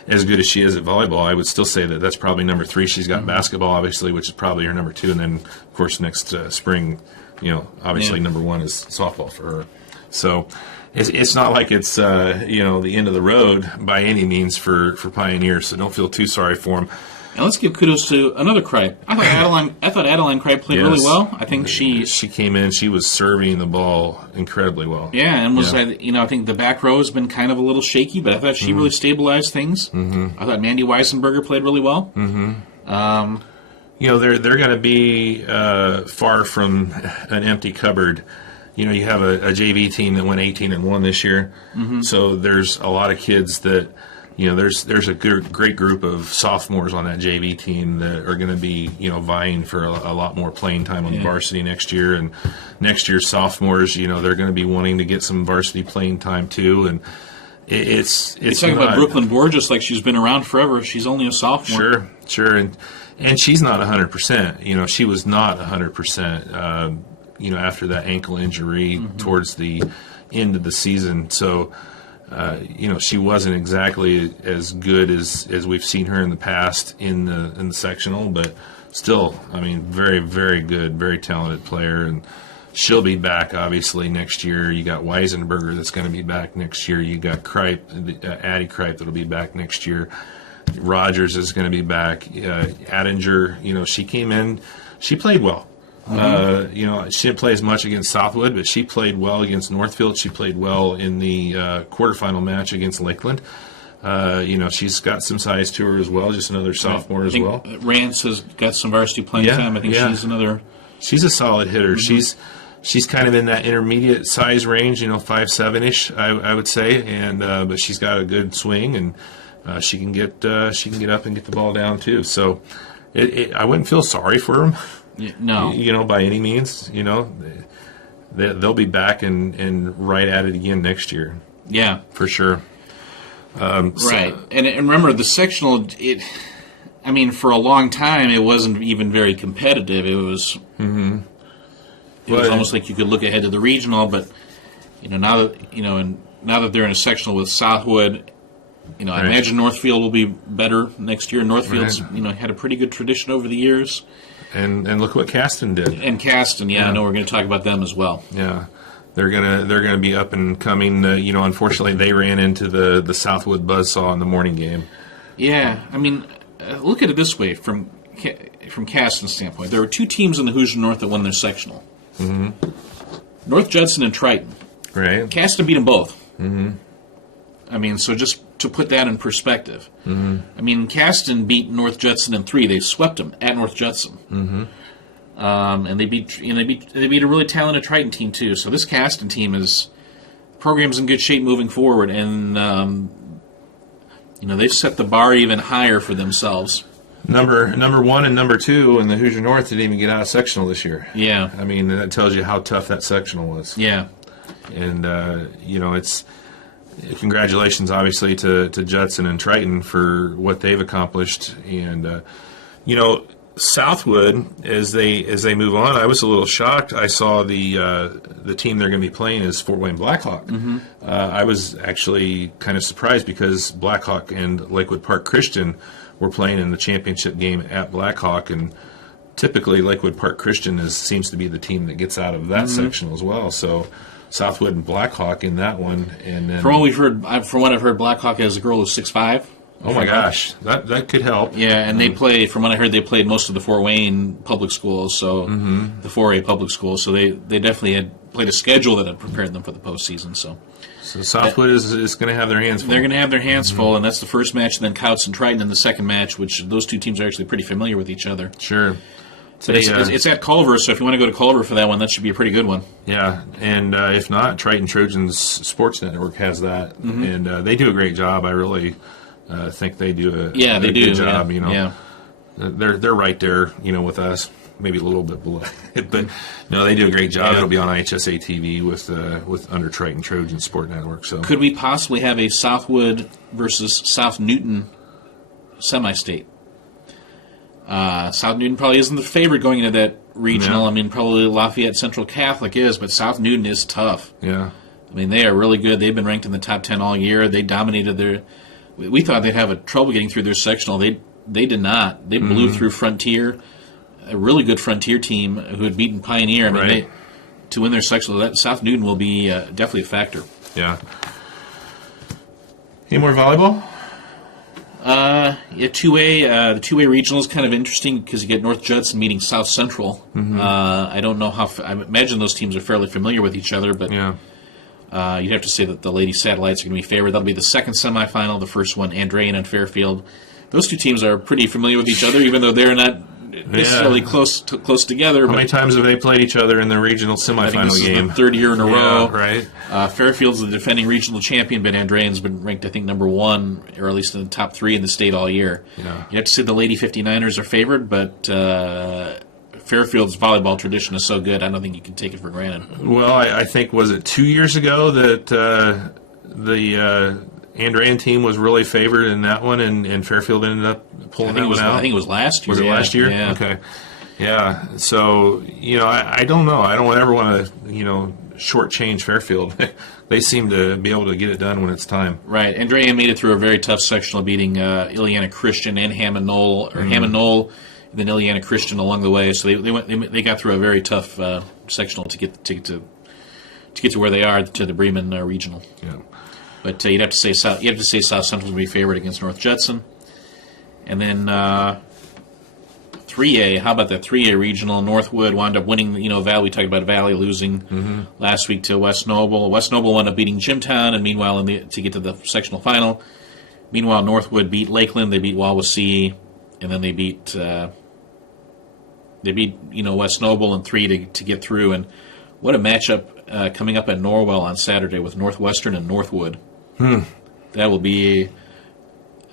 As good as she is at volleyball, I would still say that that's probably number 3. She's got basketball, obviously, which is probably her number 2. And then, of course, next spring, obviously number 1 is softball for her. So it's not like it's, the end of the road by any means for Pioneer, so don't feel too sorry for them. And let's give kudos to another Kripe. I thought Adeline Kripe played really well. I think she came in, she was serving the ball incredibly well. Yeah, and I think the back row has been kind of a little shaky, but I thought she really stabilized things. I thought Mandy Weisenberger played really well. they're going to be far from an empty cupboard. You have a JV team that went 18-1 this year, so there's a lot of kids that there's a great group of sophomores on that JV team that are going to be vying for a lot more playing time on the varsity next year, and next year's sophomores they're going to be wanting to get some varsity playing time too, and it's You're talking about Brooklyn Borges like she's been around forever. She's only a sophomore. Sure, and she's not 100%. She was not 100%. After that ankle injury towards the end of the season, so she wasn't exactly as good as we've seen her in the past in the sectional, but still, very, very good, very talented player, and she'll be back obviously next year. You got Weisenberger that's going to be back next year. You got Kripe, Addie Kripe that'll be back next year. Rogers is going to be back. Attinger, she came in, she played well. She didn't play as much against Southwood, but she played well against Northfield. She played well in the quarterfinal match against Lakeland. She's got some size to her as well, just another sophomore as well. Rance has got some varsity playing time. I think she's another. She's a solid hitter. She's kind of in that intermediate size range, 5'7" I would say, and but she's got a good swing, and she can get up and get the ball down too. So I wouldn't feel sorry for them. No. By any means, they'll be back and right at it again next year. Yeah, for sure. Right, and remember the sectional. For a long time it wasn't even very competitive. It was. It was almost like you could look ahead to the regional, but now that they're in a sectional with Southwood. I imagine Northfield will be better next year. Northfield's had a pretty good tradition over the years. And look what Caston did. And Caston, I know we're going to talk about them as well. Yeah, they're gonna be up and coming. Unfortunately, they ran into the Southwood buzzsaw in the morning game. Yeah, look at it this way from Caston's standpoint. There were two teams in the Hoosier North that won their sectional. North Judson and Triton. Right. Caston beat them both. So just to put that in perspective. Caston beat North Judson in 3. They swept them at North Judson. And they beat a really talented Triton team too. So this Caston team program's in good shape moving forward, and they've set the bar even higher for themselves. Number 1 and number 2 in the Hoosier North didn't even get out of sectional this year. Yeah. That tells you how tough that sectional was. Yeah. And it's. Congratulations, obviously, to Judson and Triton for what they've accomplished. And Southwood, as they move on, I was a little shocked. I saw the team they're going to be playing is Fort Wayne Blackhawk. I was actually kind of surprised because Blackhawk and Lakewood Park Christian were playing in the championship game at Blackhawk, and typically Lakewood Park Christian seems to be the team that gets out of that sectional as well. So. Southwood and Blackhawk in that one, and then from what I've heard, Blackhawk has a girl who's 6'5". Oh my gosh, that could help. Yeah, and they play. From what I heard, they played most of the Fort Wayne public schools, so the 4A public schools. So they definitely had played a schedule that had prepared them for the postseason. So Southwood is going to have their hands full. They're going to have their hands full, and that's the first match. And then Couts and Triton in the second match, which those two teams are actually pretty familiar with each other. Sure. But it's at Culver, so if you want to go to Culver for that one, that should be a pretty good one. Yeah, and if not, Triton Trojans Sports Network has that, and they do a great job. I really think they do a good job. They're right there, with us, maybe a little bit below it, but no, they do a great job. Yeah. It'll be on IHSA TV with under Triton Trojan Sport Network. So could we possibly have a Southwood versus South Newton semi-state? South Newton probably isn't the favorite going into that regional. Yeah. Probably Lafayette Central Catholic is, but South Newton is tough. Yeah. They are really good. They've been ranked in the top 10 all year. They dominated their. We thought they'd have a trouble getting through their sectional. They did not. They blew through Frontier, a really good Frontier team who had beaten Pioneer. To win their sectional, that South Newton will be definitely a factor. Yeah. Any more volleyball? 2A. The 2A regional is kind of interesting because you get North Judson meeting South Central. I don't know I imagine those teams are fairly familiar with each other, but you'd have to say that the Lady Satellites are going to be favored. That'll be the second semifinal. The first one, Andrean and Fairfield. Those two teams are pretty familiar with each other, even though they're not necessarily close together. How many times have they played each other in the regional I think semifinal this game? is the third year in a row. Right. Fairfield's the defending regional champion, but Andrean's been ranked, I think, number 1, or at least in the top 3 in the state all year. Yeah. You have to say the Lady 59ers are favored, but Fairfield's volleyball tradition is so good, I don't think you can take it for granted. Well, I think, was it 2 years ago that the Andrean team was really favored in that one, and Fairfield ended up pulling that one out? I think it was last year. Was it last year? Yeah. Okay. Yeah. So, I don't know. I don't ever want to, shortchange Fairfield. They seem to be able to get it done when it's time. Right. Andrea made it through a very tough sectional, beating Ileana Christian and Hammond Knoll, Hammond Knoll, and then Ileana Christian along the way. So they got through a very tough sectional to get to where they are, to the Bremen regional. Yeah. But you'd have to say South Central would be favored against North Judson, and then 3A. How about that 3A regional? Northwood wound up winning. Val. We talked about Valley losing last week to West Noble. West Noble wound up beating Jimtown, and meanwhile, to get to the sectional final. Meanwhile, Northwood beat Lakeland. They beat Wawasee, and then they beat West Noble in 3 to get through. And what a matchup coming up at Norwell on Saturday with Northwestern and Northwood. That will be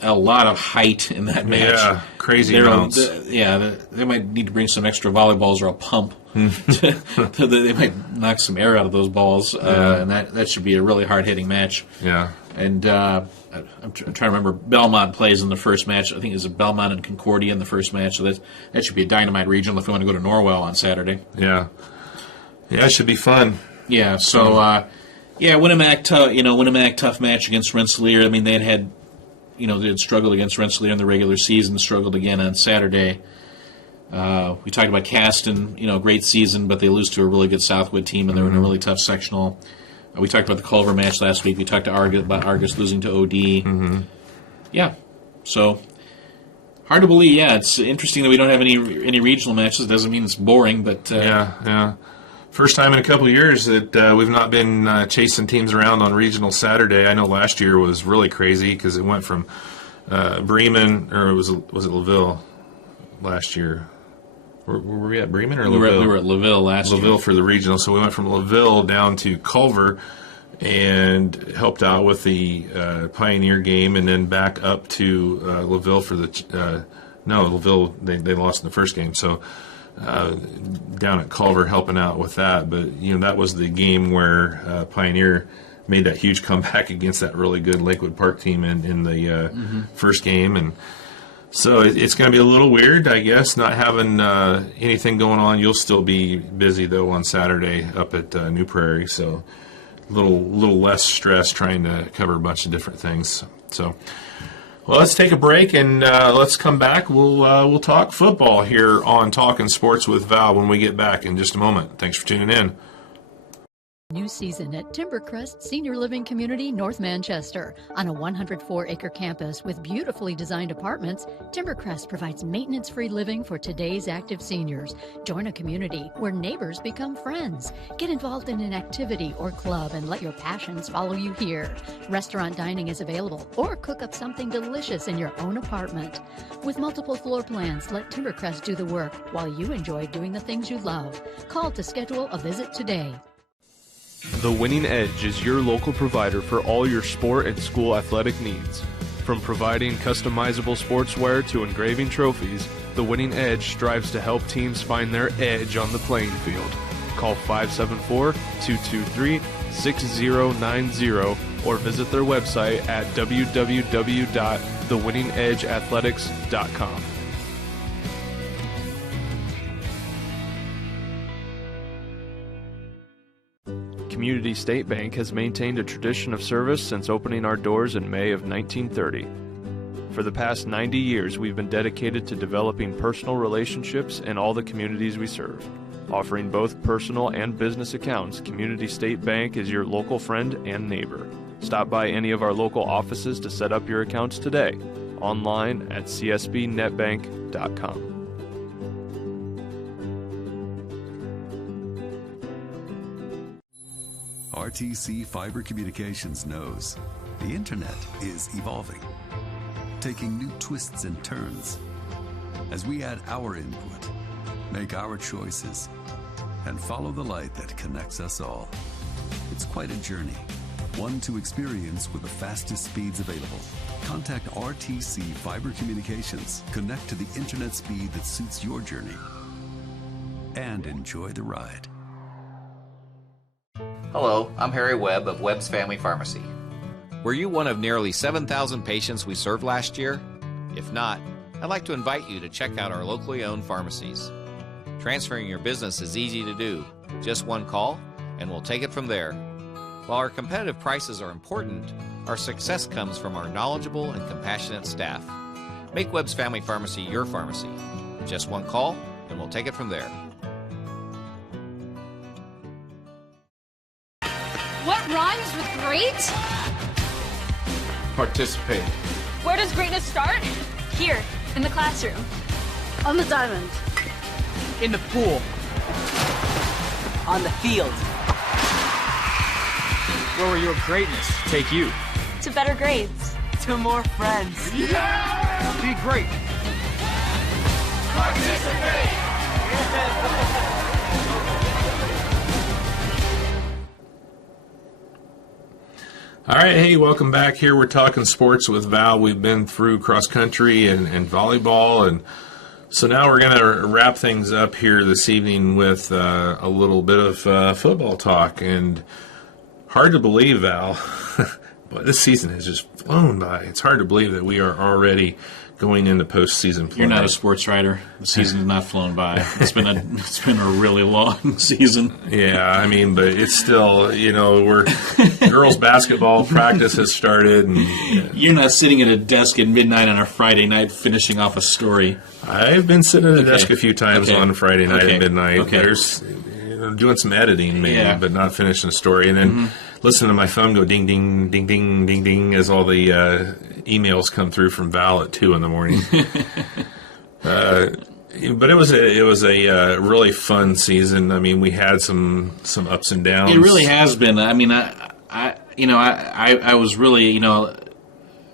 a lot of height in that match. Yeah, crazy amounts. They might need to bring some extra volleyballs or a pump. They might knock some air out of those balls, and that should be a really hard-hitting match. Yeah. And I'm trying to remember, Belmont plays in the first match. I think it's Belmont and Concordia in the first match, so that should be a dynamite regional if we want to go to Norwell on Saturday. Yeah. Yeah, it should be fun. Yeah, so, Winamac, tough match against Rensselaer. I mean, they had struggled against Rensselaer in the regular season, struggled again on Saturday. We talked about Caston, great season, but they lose to a really good Southwood team, and they're in a really tough sectional. We talked about the Culver match last week. We talked about Argus losing to OD. Yeah, so hard to believe. Yeah, it's interesting that we don't have any regional matches. Doesn't mean it's boring, but yeah. First time in a couple of years that we've not been chasing teams around on regional Saturday. I know last year was really crazy because it went from Bremen, or was it Laville last year? Were we at Bremen or Laville? We were at Laville last year. Laville for the regional. So we went from Laville down to Culver and helped out with the Pioneer game, and then back up to Laville for the Laville, they lost in the first game. So down at Culver helping out with that. But, that was the game where Pioneer made that huge comeback against that really good Lakewood Park team in the first game. And so it's going to be a little weird, I guess, not having anything going on. You'll still be busy, though, on Saturday up at New Prairie. So a little less stress trying to cover a bunch of different things. So, well, let's take a break, and let's come back. We'll talk football here on Talking Sports with Val when we get back in just a moment. Thanks for tuning in. New season at Timbercrest Senior Living Community, North Manchester. On a 104-acre campus with beautifully designed apartments, Timbercrest provides maintenance-free living for today's active seniors. Join a community where neighbors become friends. Get involved in an activity or club and let your passions follow you here. Restaurant dining is available, or cook up something delicious in your own apartment. With multiple floor plans, let Timbercrest do the work while you enjoy doing the things you love. Call to schedule a visit today. The Winning Edge is your local provider for all your sport and school athletic needs. From providing customizable sportswear to engraving trophies, The Winning Edge strives to help teams find their edge on the playing field. Call 574-223-6090 or visit their website at www.thewinningedgeathletics.com. Community State Bank has maintained a tradition of service since opening our doors in May of 1930. For the past 90 years, we've been dedicated to developing personal relationships in all the communities we serve. Offering both personal and business accounts, Community State Bank is your local friend and neighbor. Stop by any of our local offices to set up your accounts today. Online at csbnetbank.com. RTC Fiber Communications knows the internet is evolving, taking new twists and turns. as we add our input, make our choices, and follow the light that connects us all. It's quite a journey, one to experience with the fastest speeds available. Contact RTC Fiber Communications. Connect to the internet speed that suits your journey and enjoy the ride. Hello, I'm Harry Webb of Webb's Family Pharmacy. Were you one of nearly 7,000 patients we served last year? If not, I'd like to invite you to check out our locally owned pharmacies. Transferring your business is easy to do. Just one call, and we'll take it from there. While our competitive prices are important, our success comes from our knowledgeable and compassionate staff. Make Webb's Family Pharmacy your pharmacy. Just one call, and we'll take it from there. What rhymes with great? Participate. Where does greatness start? Here, in the classroom. On the diamond. In the pool. On the field. Where will your greatness take you? To better grades. To more friends. Yeah! Be great. All right, hey, welcome back. Here we're talking sports with Val. We've been through cross country and volleyball, and so now we're going to wrap things up here this evening with a little bit of football talk. And hard to believe, Val, but this season has just flown by. It's hard to believe that we are already going into postseason play. You're not a sports writer. The season has not flown by. It's been a really long season. Yeah, I mean, but it's still, we're girls basketball practice has started. And, You're not sitting at a desk at midnight on a Friday night finishing off a story. I've been sitting at a desk a few times on Friday night at midnight. Okay. There's doing some editing maybe, but not finishing a story, and then listen to my phone go ding ding ding ding ding ding as all the emails come through from Val at 2 a.m. But it was a really fun season. I mean, we had some ups and downs. It really has been. I mean, I was really,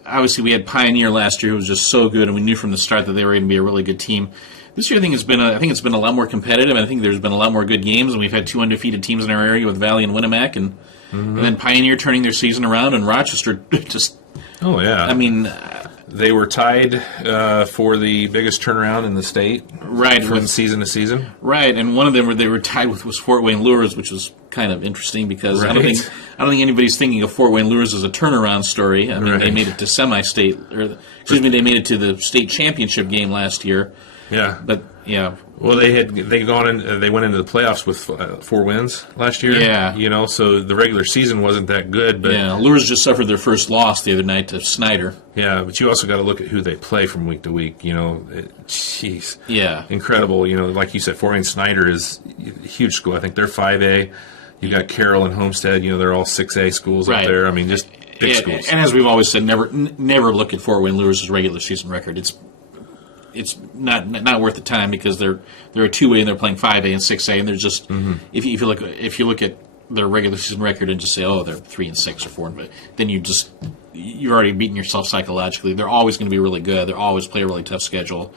obviously we had Pioneer last year, who was just so good, and we knew from the start that they were going to be a really good team. This year, I think it's been a lot more competitive. I think there's been a lot more good games, and we've had 2 undefeated teams in our area with Valley and Winamac, and then Pioneer turning their season around, and Rochester just. Oh yeah. I mean, they were tied for the biggest turnaround in the state, right, from season to season. Right, and one of them where they were tied with was Fort Wayne Lures, which was kind of interesting because I don't think anybody's thinking of Fort Wayne Lures as a turnaround story. I mean, they made it to semi-state, they made it to the state championship game last year. Yeah, but yeah. Well, they went into the playoffs with 4 wins last year. Yeah, so the regular season wasn't that good. But Lures just suffered their first loss the other night to Snyder. Yeah, but you also got to look at who they play from week to week. Jeez. Yeah, incredible. Like you said, Fort Wayne Snyder is a huge school. I think they're 5A. You got Carroll and Homestead. They're all 6A schools up there. I mean, just big schools. And as we've always said, never look at Fort Wayne Lures' regular season record. It's not worth the time because they're a 2A and they're playing 5A and 6A, and they're just if you look at their regular season record and just say, oh, they're 3 and 6 or 4, but then you're already beating yourself psychologically. They're always going to be really good. They're always play a really tough schedule.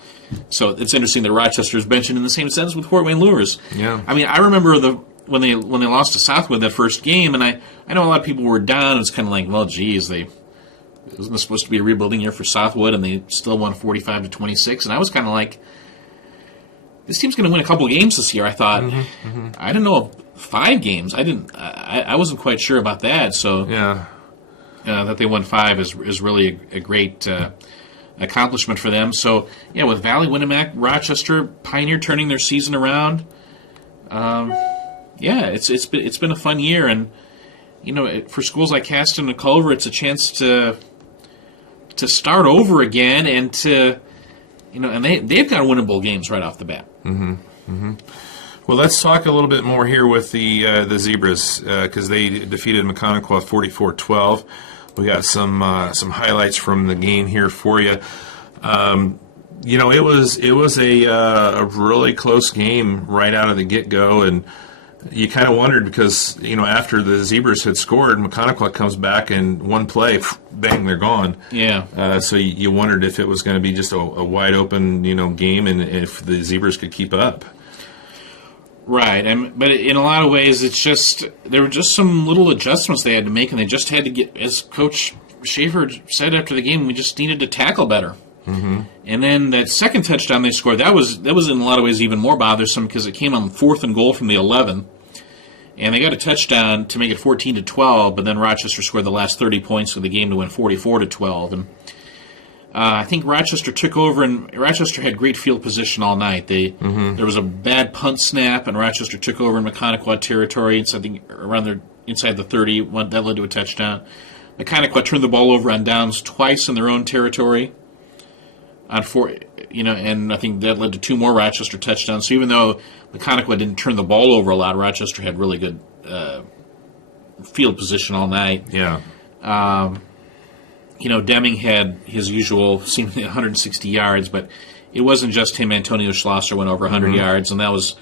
So it's interesting that Rochester is benching in the same sense with Fort Wayne Lures. Yeah, I mean, I remember when they lost to Southwood that first game, and I know a lot of people were down. It's kind of like, well, geez, wasn't this supposed to be a rebuilding year for Southwood, and they still won 45-26. And I was kind of like, this team's going to win a couple of games this year. I thought, I didn't know 5 games. I wasn't quite sure about that. So that they won 5 is really a great accomplishment for them. So with Valley, Winamac, Rochester, Pioneer turning their season around. It's been a fun year, and for schools like Caston and Culver, it's a chance to start over again and and they've got winnable games right off the bat. Well, let's talk a little bit more here with the Zebras because they defeated Mechanical 44-12. We got some highlights from the game here for you. It was a really close game right out of the get-go, and You kind of wondered because, after the Zebras had scored, McConaughey comes back and one play, bang, they're gone. Yeah. So you wondered if it was going to be just a wide open, game and if the Zebras could keep up. Right. But in a lot of ways, there were just some little adjustments they had to make, and they just had to get, as Coach Schaefer said after the game, we just needed to tackle better. Mm-hmm. And then that second touchdown they scored, that was in a lot of ways even more bothersome because it came on 4th and goal from the 11, and they got a touchdown to make it 14-12. But then Rochester scored the last 30 points of the game to win 44-12. And I think Rochester took over, and Rochester had great field position all night. There was a bad punt snap, and Rochester took over in McConaughey territory inside the 30. That led to a touchdown. McConaughey turned the ball over on downs twice in their own territory. And I think that led to 2 more Rochester touchdowns. So even though McConaughey didn't turn the ball over a lot, Rochester had really good field position all night. Yeah. Deming had his usual seemingly 160 yards, but it wasn't just him. Antonio Schlosser went over 100 yards, and that was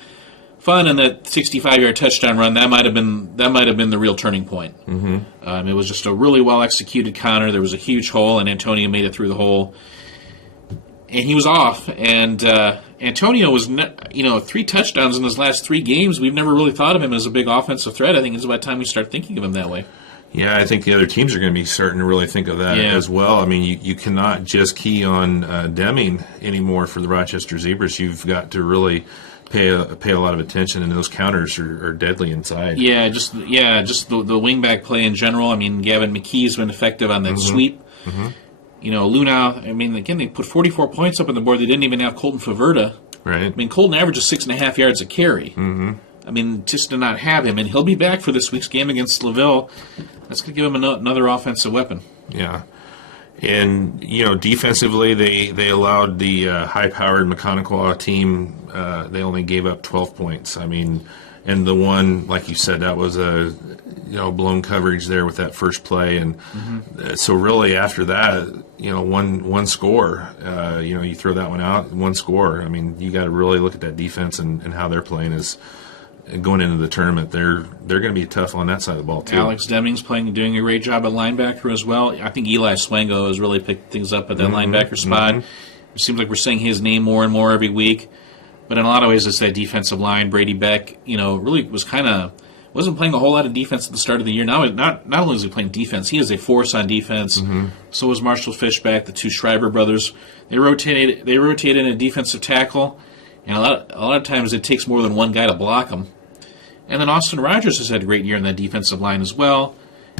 fun. And that 65-yard touchdown run, that might have been the real turning point. It was just a really well executed counter. There was a huge hole, and Antonio made it through the hole. And he was off, and Antonio was, 3 touchdowns in his last 3 games. We've never really thought of him as a big offensive threat. I think it's about time we start thinking of him that way. Yeah, I think the other teams are going to be starting to really think of that as well. I mean, you cannot just key on Deming anymore for the Rochester Zebras. You've got to really pay a lot of attention, and those counters are deadly inside. Yeah, just the wingback play in general. I mean, Gavin McKee's been effective on that sweep. Luna, again, they put 44 points up on the board. They didn't even have Colton Faverta. Right. Colton averages 6.5 yards a carry. Just to not have him. And he'll be back for this week's game against LaVille. That's going to give him another offensive weapon. Yeah. And, defensively, they allowed the high-powered McConaughey team, they only gave up 12 points. And the one, like you said, that was a blown coverage there with that first play. And so really after that, one score, you throw that one out, one score. You got to really look at that defense and how they're playing is going into the tournament. They're going to be tough on that side of the ball, too. Alex Deming's doing a great job at linebacker as well. I think Eli Swango has really picked things up at that linebacker spot. It seems like we're saying his name more and more every week. But in a lot of ways, it's that defensive line. Brady Beck, really wasn't playing a whole lot of defense at the start of the year. Now, not only is he playing defense, he is a force on defense. So is Marshall Fishback, the 2 Schreiber brothers. They rotate in a defensive tackle, and a lot of times it takes more than one guy to block them. And then Austin Rogers has had a great year in that defensive line as well.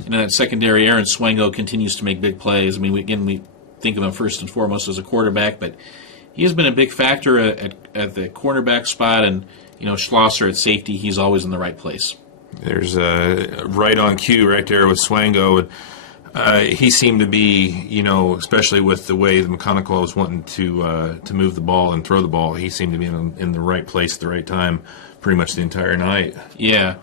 And in that secondary, Aaron Swango continues to make big plays. We think of him first and foremost as a quarterback, but he has been a big factor at the cornerback spot, and Schlosser at safety. He's always in the right place. There's a right on cue right there with Swango. He seemed to be, especially with the way the McConaughey was wanting to move the ball and throw the ball, he seemed to be in the right place at the right time pretty much the entire night. Yeah.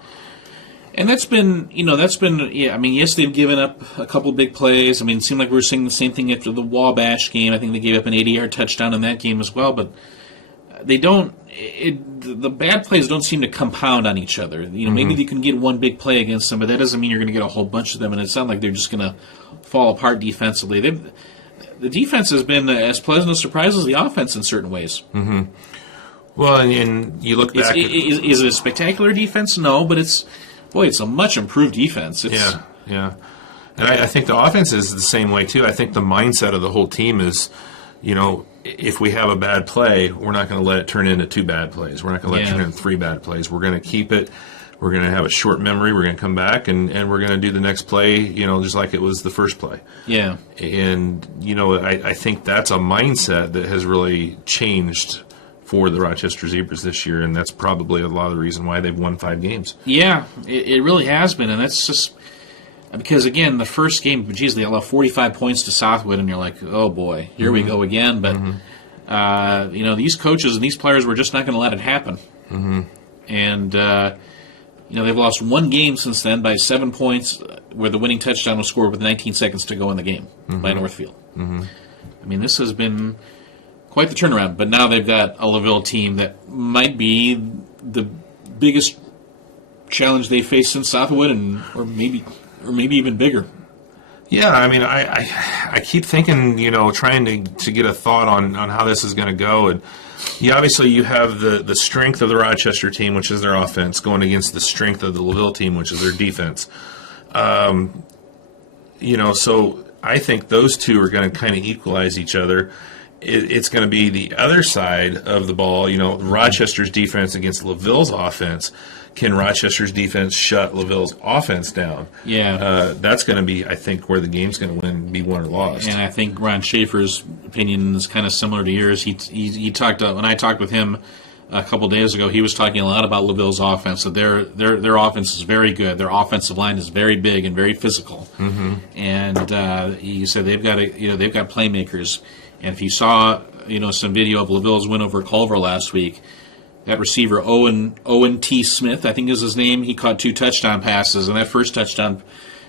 And that's been, yes, they've given up a couple big plays. It seemed like we were seeing the same thing after the Wabash game. I think they gave up an 80-yard touchdown in that game as well, but they don't. The bad plays don't seem to compound on each other. Maybe you can get one big play against them, but that doesn't mean you're going to get a whole bunch of them. And it's not like they're just going to fall apart defensively. The defense has been as pleasant a surprise as the offense in certain ways. Well, and you look back. Is it a spectacular defense? No, but it's a much improved defense. Yeah. And I think the offense is the same way too. I think the mindset of the whole team is, if we have a bad play, we're not going to let it turn into 2 bad plays. We're not going to let it turn into 3 bad plays. We're going to keep it. We're going to have a short memory. We're going to come back, and we're going to do the next play, just like it was the first play. Yeah. And, I think that's a mindset that has really changed for the Rochester Zebras this year, and that's probably a lot of the reason why they've won 5 games. Yeah, it really has been, and that's just because, again, the first game, they allow 45 points to Southwood, and you're like, oh boy, here we go again. But these coaches and these players were just not going to let it happen. And they've lost 1 game since then by 7 points, where the winning touchdown was scored with 19 seconds to go in the game by Northfield. This has been quite the turnaround, but now they've got a LaVille team that might be the biggest challenge they faced since Southwood, or maybe even bigger. Yeah, I mean, I keep thinking, trying to get a thought on how this is going to go. And obviously you have the strength of the Rochester team, which is their offense, going against the strength of the LaVille team, which is their defense. So I think those two are going to kind of equalize each other. It's going to be the other side of the ball, Rochester's defense against LaVille's offense. Can Rochester's defense shut LaVille's offense down? Yeah. That's going to be, I think, where the game's going to be won or lost. And I think Ron Schaefer's opinion is kind of similar to yours. He talked when I talked with him a couple days ago. He was talking a lot about LaVille's offense. That their offense is very good. Their offensive line is very big and very physical. Mm-hmm. And he said they've got playmakers. And if you saw some video of LaVille's win over Culver last week, that receiver, Owen T. Smith, I think is his name, he caught 2 touchdown passes, and that first touchdown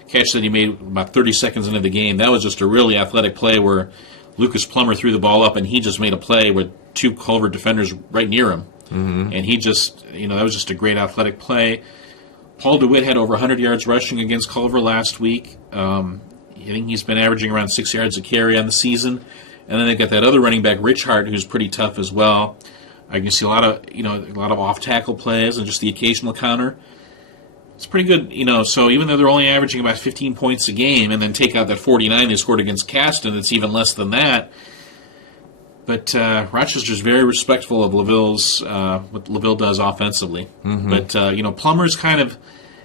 catch that he made about 30 seconds into the game, that was just a really athletic play where Lucas Plummer threw the ball up, and he just made a play with 2 Culver defenders right near him. Mm-hmm. And he just, that was just a great athletic play. Paul DeWitt had over 100 yards rushing against Culver last week. I think he's been averaging around 6 yards a carry on the season. And then they got that other running back, Rich Hart, who's pretty tough as well. I can see a lot of off-tackle plays and just the occasional counter. It's pretty good, so even though they're only averaging about 15 points a game, and then take out that 49 they scored against Caston, it's even less than that. But Rochester's very respectful of LaVille's, what LaVille does offensively. Mm-hmm. But, Plummer's kind of,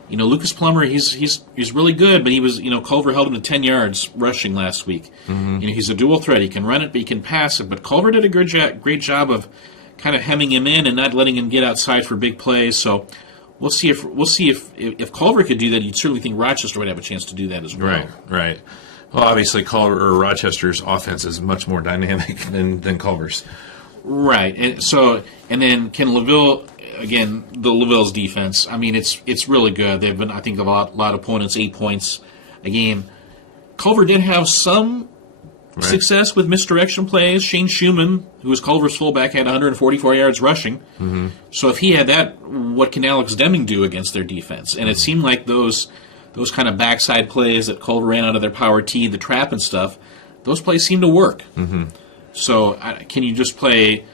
Lucas Plummer, he's really good, but he was, Culver held him to 10 yards rushing last week. Mm-hmm. He's a dual threat. He can run it, but he can pass it. But Culver did a great job of kind of hemming him in and not letting him get outside for big plays. So we'll see if Culver could do that. You'd certainly think Rochester would have a chance to do that as well. Right. Well, obviously, Rochester's offense is much more dynamic than Culver's. Right, and then can LaVille, again, LaVille's defense? I mean, it's really good. They've been, I think, a lot of opponents 8 points a game. Culver did have some success with misdirection plays. Shane Schumann, who was Culver's fullback, had 144 yards rushing. Mm-hmm. So if he had that, what can Alex Deming do against their defense? And it seemed like those kind of backside plays that Culver ran out of their power tee, the trap and stuff, those plays seem to work. Mm-hmm. So can you just play,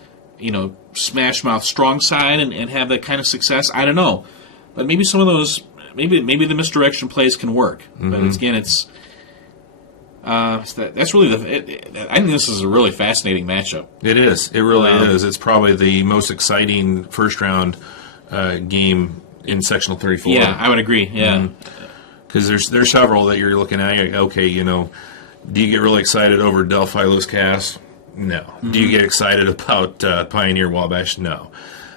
smash mouth strong side and have that kind of success? I don't know. But maybe some of those, maybe the misdirection plays can work. Mm-hmm. But again, it's... that's really I think this is a really fascinating matchup. It is. It really is. It's probably the most exciting first-round game in Sectional 34. Yeah, I would agree. Yeah, because there's several that you're looking at. You're like, okay, do you get really excited over Delphi Lewis Cass? No. Mm-hmm. Do you get excited about Pioneer Wabash? No.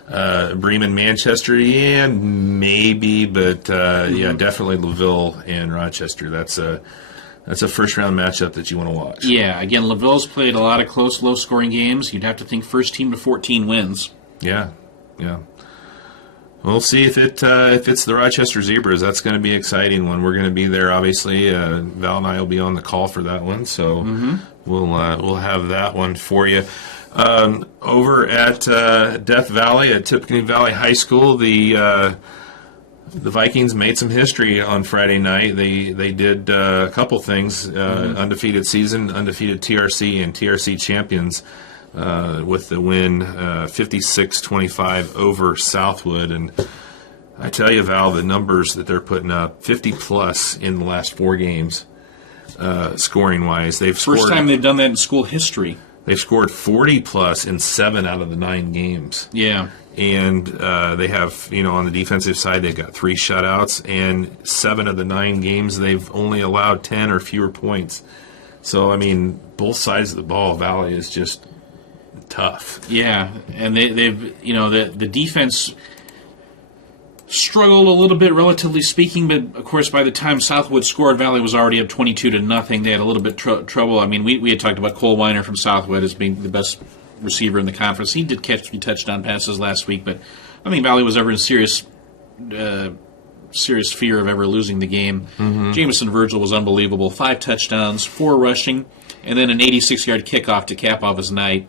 Bremen Manchester, yeah, maybe, but yeah, definitely LaVille and Rochester. That's a first-round matchup that you want to watch. Yeah, again, LaVille's played a lot of close, low-scoring games. You'd have to think first team to 14 wins. Yeah. We'll see if it's the Rochester Zebras. That's going to be an exciting one. We're going to be there, obviously. Val and I will be on the call for that one, so we'll have that one for you. Over at Death Valley, at Tippecanoe Valley High School, the Vikings made some history on Friday night. They did a couple things, undefeated season, undefeated TRC, and TRC champions with the win 56-25 over Southwood. And I tell you, Val, the numbers that they're putting up, 50-plus in the last 4 games, scoring-wise. First time they've done that in school history. They've scored 40-plus in 7 out of the 9 games. Yeah. And they have, on the defensive side, they've got 3 shutouts, and 7 of the 9 games they've only allowed 10 or fewer points. So, I mean, both sides of the ball, Valley is just tough. Yeah, and they've, the defense struggled a little bit, relatively speaking, but of course, by the time Southwood scored, Valley was already up 22-0. They had a little bit trouble. I mean, we had talked about Cole Weiner from Southwood as being the best receiver in the conference. He did catch 3 touchdown passes last week, but I don't think Valley was ever in serious fear of ever losing the game. Mm-hmm. Jamison Virgil was unbelievable. 5 touchdowns, 4 rushing, and then an 86-yard kickoff to cap off his night.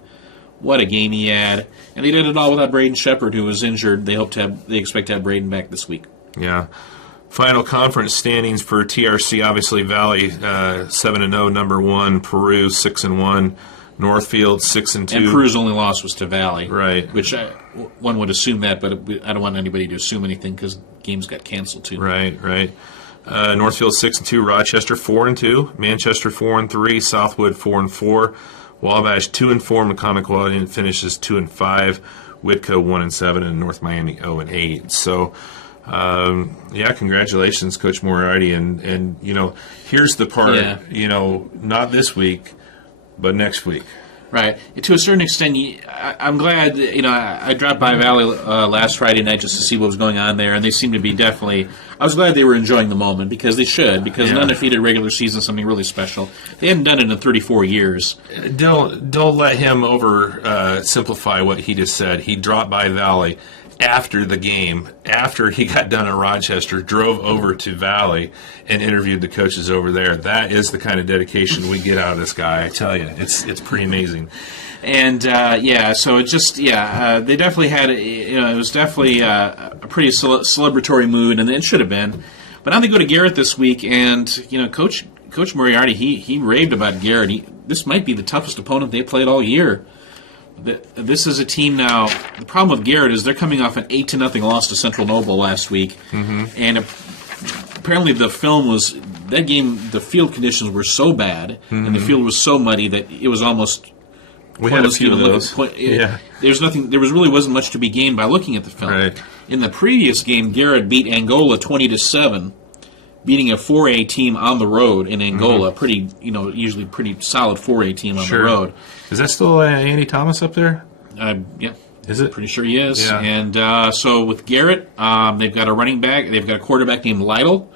What a game he had. And they did it all without Braden Shepard, who was injured. They expect to have Braden back this week. Yeah. Final conference standings for TRC, obviously Valley 7-0, number 1, Peru 6-1, Northfield 6-2. And Peru's only loss was to Valley. Right. Which one would assume that, but I don't want anybody to assume anything because games got canceled too. Right. Northfield 6-2, Rochester 4-2, Manchester 4-3, Southwood 4-4, Wabash 2-4, McComick finishes 2-5, Whitco 1-7, and North Miami 0-8. So, congratulations, Coach Moriarty. And here's the part. Not this week, but next week. Right. To a certain extent, I'm glad, I dropped by Valley last Friday night just to see what was going on there, and they seem to be definitely, I was glad they were enjoying the moment, because they should, because an undefeated regular season is something really special. They hadn't done it in 34 years. Don't let him simplify what he just said. He dropped by Valley after the game, after he got done at Rochester, drove over to Valley and interviewed the coaches over there. That is the kind of dedication we get out of this guy. I tell you, it's pretty amazing. And so it just they definitely had it was definitely a pretty celebratory mood, and it should have been. But now they go to Garrett this week, and Coach Moriarty he raved about Garrett. This might be the toughest opponent they played all year. This is a team now. The problem with Garrett is they're coming off an 8-0 loss to Central Noble last week, and apparently the film was that game. The field conditions were so bad, and the field was so muddy that it was almost. We had a few of those. There wasn't much to be gained by looking at the film. Right. In the previous game, Garrett beat Angola 20-7, beating a 4A team on the road in Angola. Usually pretty solid 4A team on the road. Is that still Andy Thomas up there? Yeah. Is it? Pretty sure he is. Yeah. And so with Garrett, they've got a running back. They've got a quarterback named Lytle.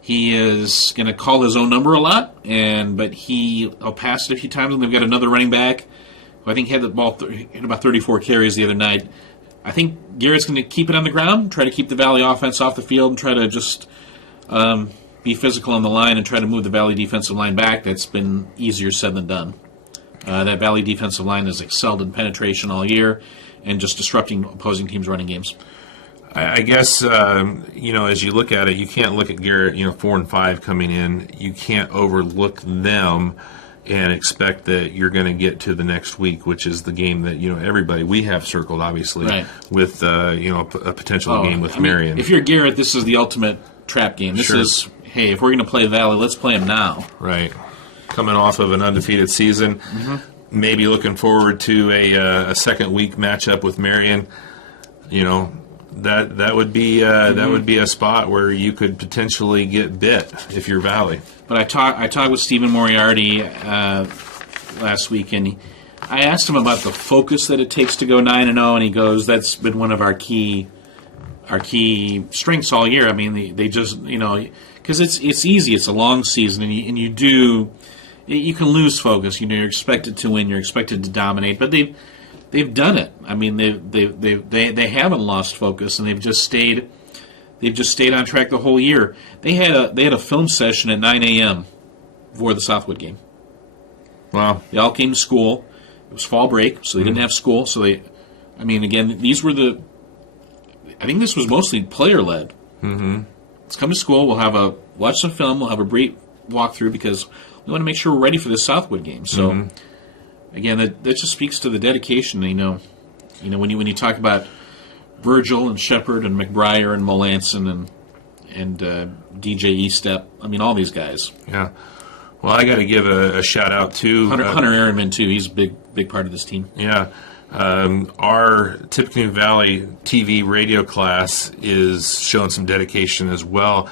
He is going to call his own number a lot, but he'll pass it a few times. And they've got another running back who I think had the ball hit about 34 carries the other night. I think Garrett's going to keep it on the ground, try to keep the Valley offense off the field, and try to just be physical on the line and try to move the Valley defensive line back. That's been easier said than done. That Valley defensive line has excelled in penetration all year and just disrupting opposing teams' running games. I guess, as you look at it, you can't look at Garrett, 4-5 coming in. You can't overlook them and expect that you're going to get to the next week, which is the game that, everybody, we have circled, obviously, right. With, a potential game with Marion. If you're Garrett, this is the ultimate trap game. This is, hey, if we're going to play Valley, let's play them now. Right. Coming off of an undefeated season, maybe looking forward to a second week matchup with Marion. That would be a spot where you could potentially get bit if you're Valley. But I talked with Stephen Moriarty last week, and I asked him about the focus that it takes to go 9-0, and he goes, "That's been one of our key strengths all year." I mean, they just because it's easy, it's a long season, and you can lose focus. You're expected to win, you're expected to dominate, but they've done it. I mean, they haven't lost focus, and they've just stayed on track the whole year. They had a film session at 9 a.m. before the Southwood game. Wow! They all came to school. It was fall break, so they didn't have school. So these were I think this was mostly player led. Let's come to school. We'll watch some film. We'll have a brief walkthrough because we want to make sure we're ready for this Southwood game. So. Again, that just speaks to the dedication. When you talk about Virgil and Shepard and McBriar and Melanson and DJ Estep, all these guys. Yeah. Well, I got to give a shout out to Hunter Ehrenman too. He's a big part of this team. Yeah. Our Tippecanoe Valley TV radio class is showing some dedication as well.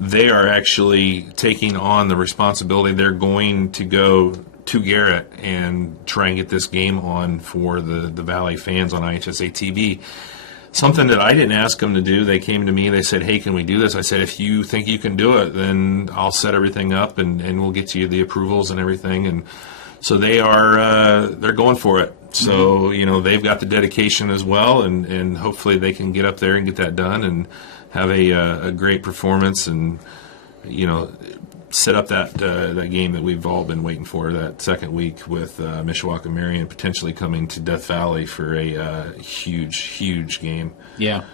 They are actually taking on the responsibility. They're going to go to Garrett and try and get this game on for the Valley fans on IHSA TV. Something that I didn't ask them to do. They came to me, they said, "Hey, can we do this?" I said, "If you think you can do it, then I'll set everything up and we'll get you the approvals and everything." And so they're going for it. So, they've got the dedication as well, and hopefully they can get up there and get that done and have a great performance and, set up that game that we've all been waiting for, that second week with Mishawaka Marion potentially coming to Death Valley for a huge game. Yeah.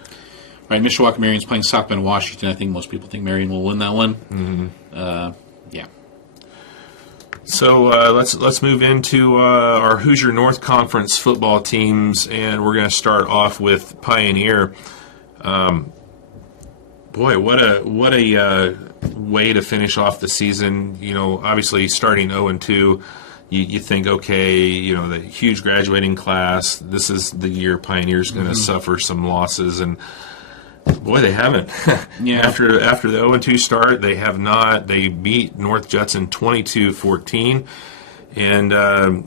Right, Mishawaka Marion's playing South Bend, Washington. I think most people think Marion will win that one. Yeah. So let's move into our Hoosier North Conference football teams, and we're going to start off with Pioneer. Boy, what a way to finish off the season. You know, obviously starting 0-2, you think, okay, you know, the huge graduating class. This is the year Pioneer's going to suffer some losses, and boy, they haven't. Yeah. After the 0-2 start, they have not. They beat North Judson 22-14. And,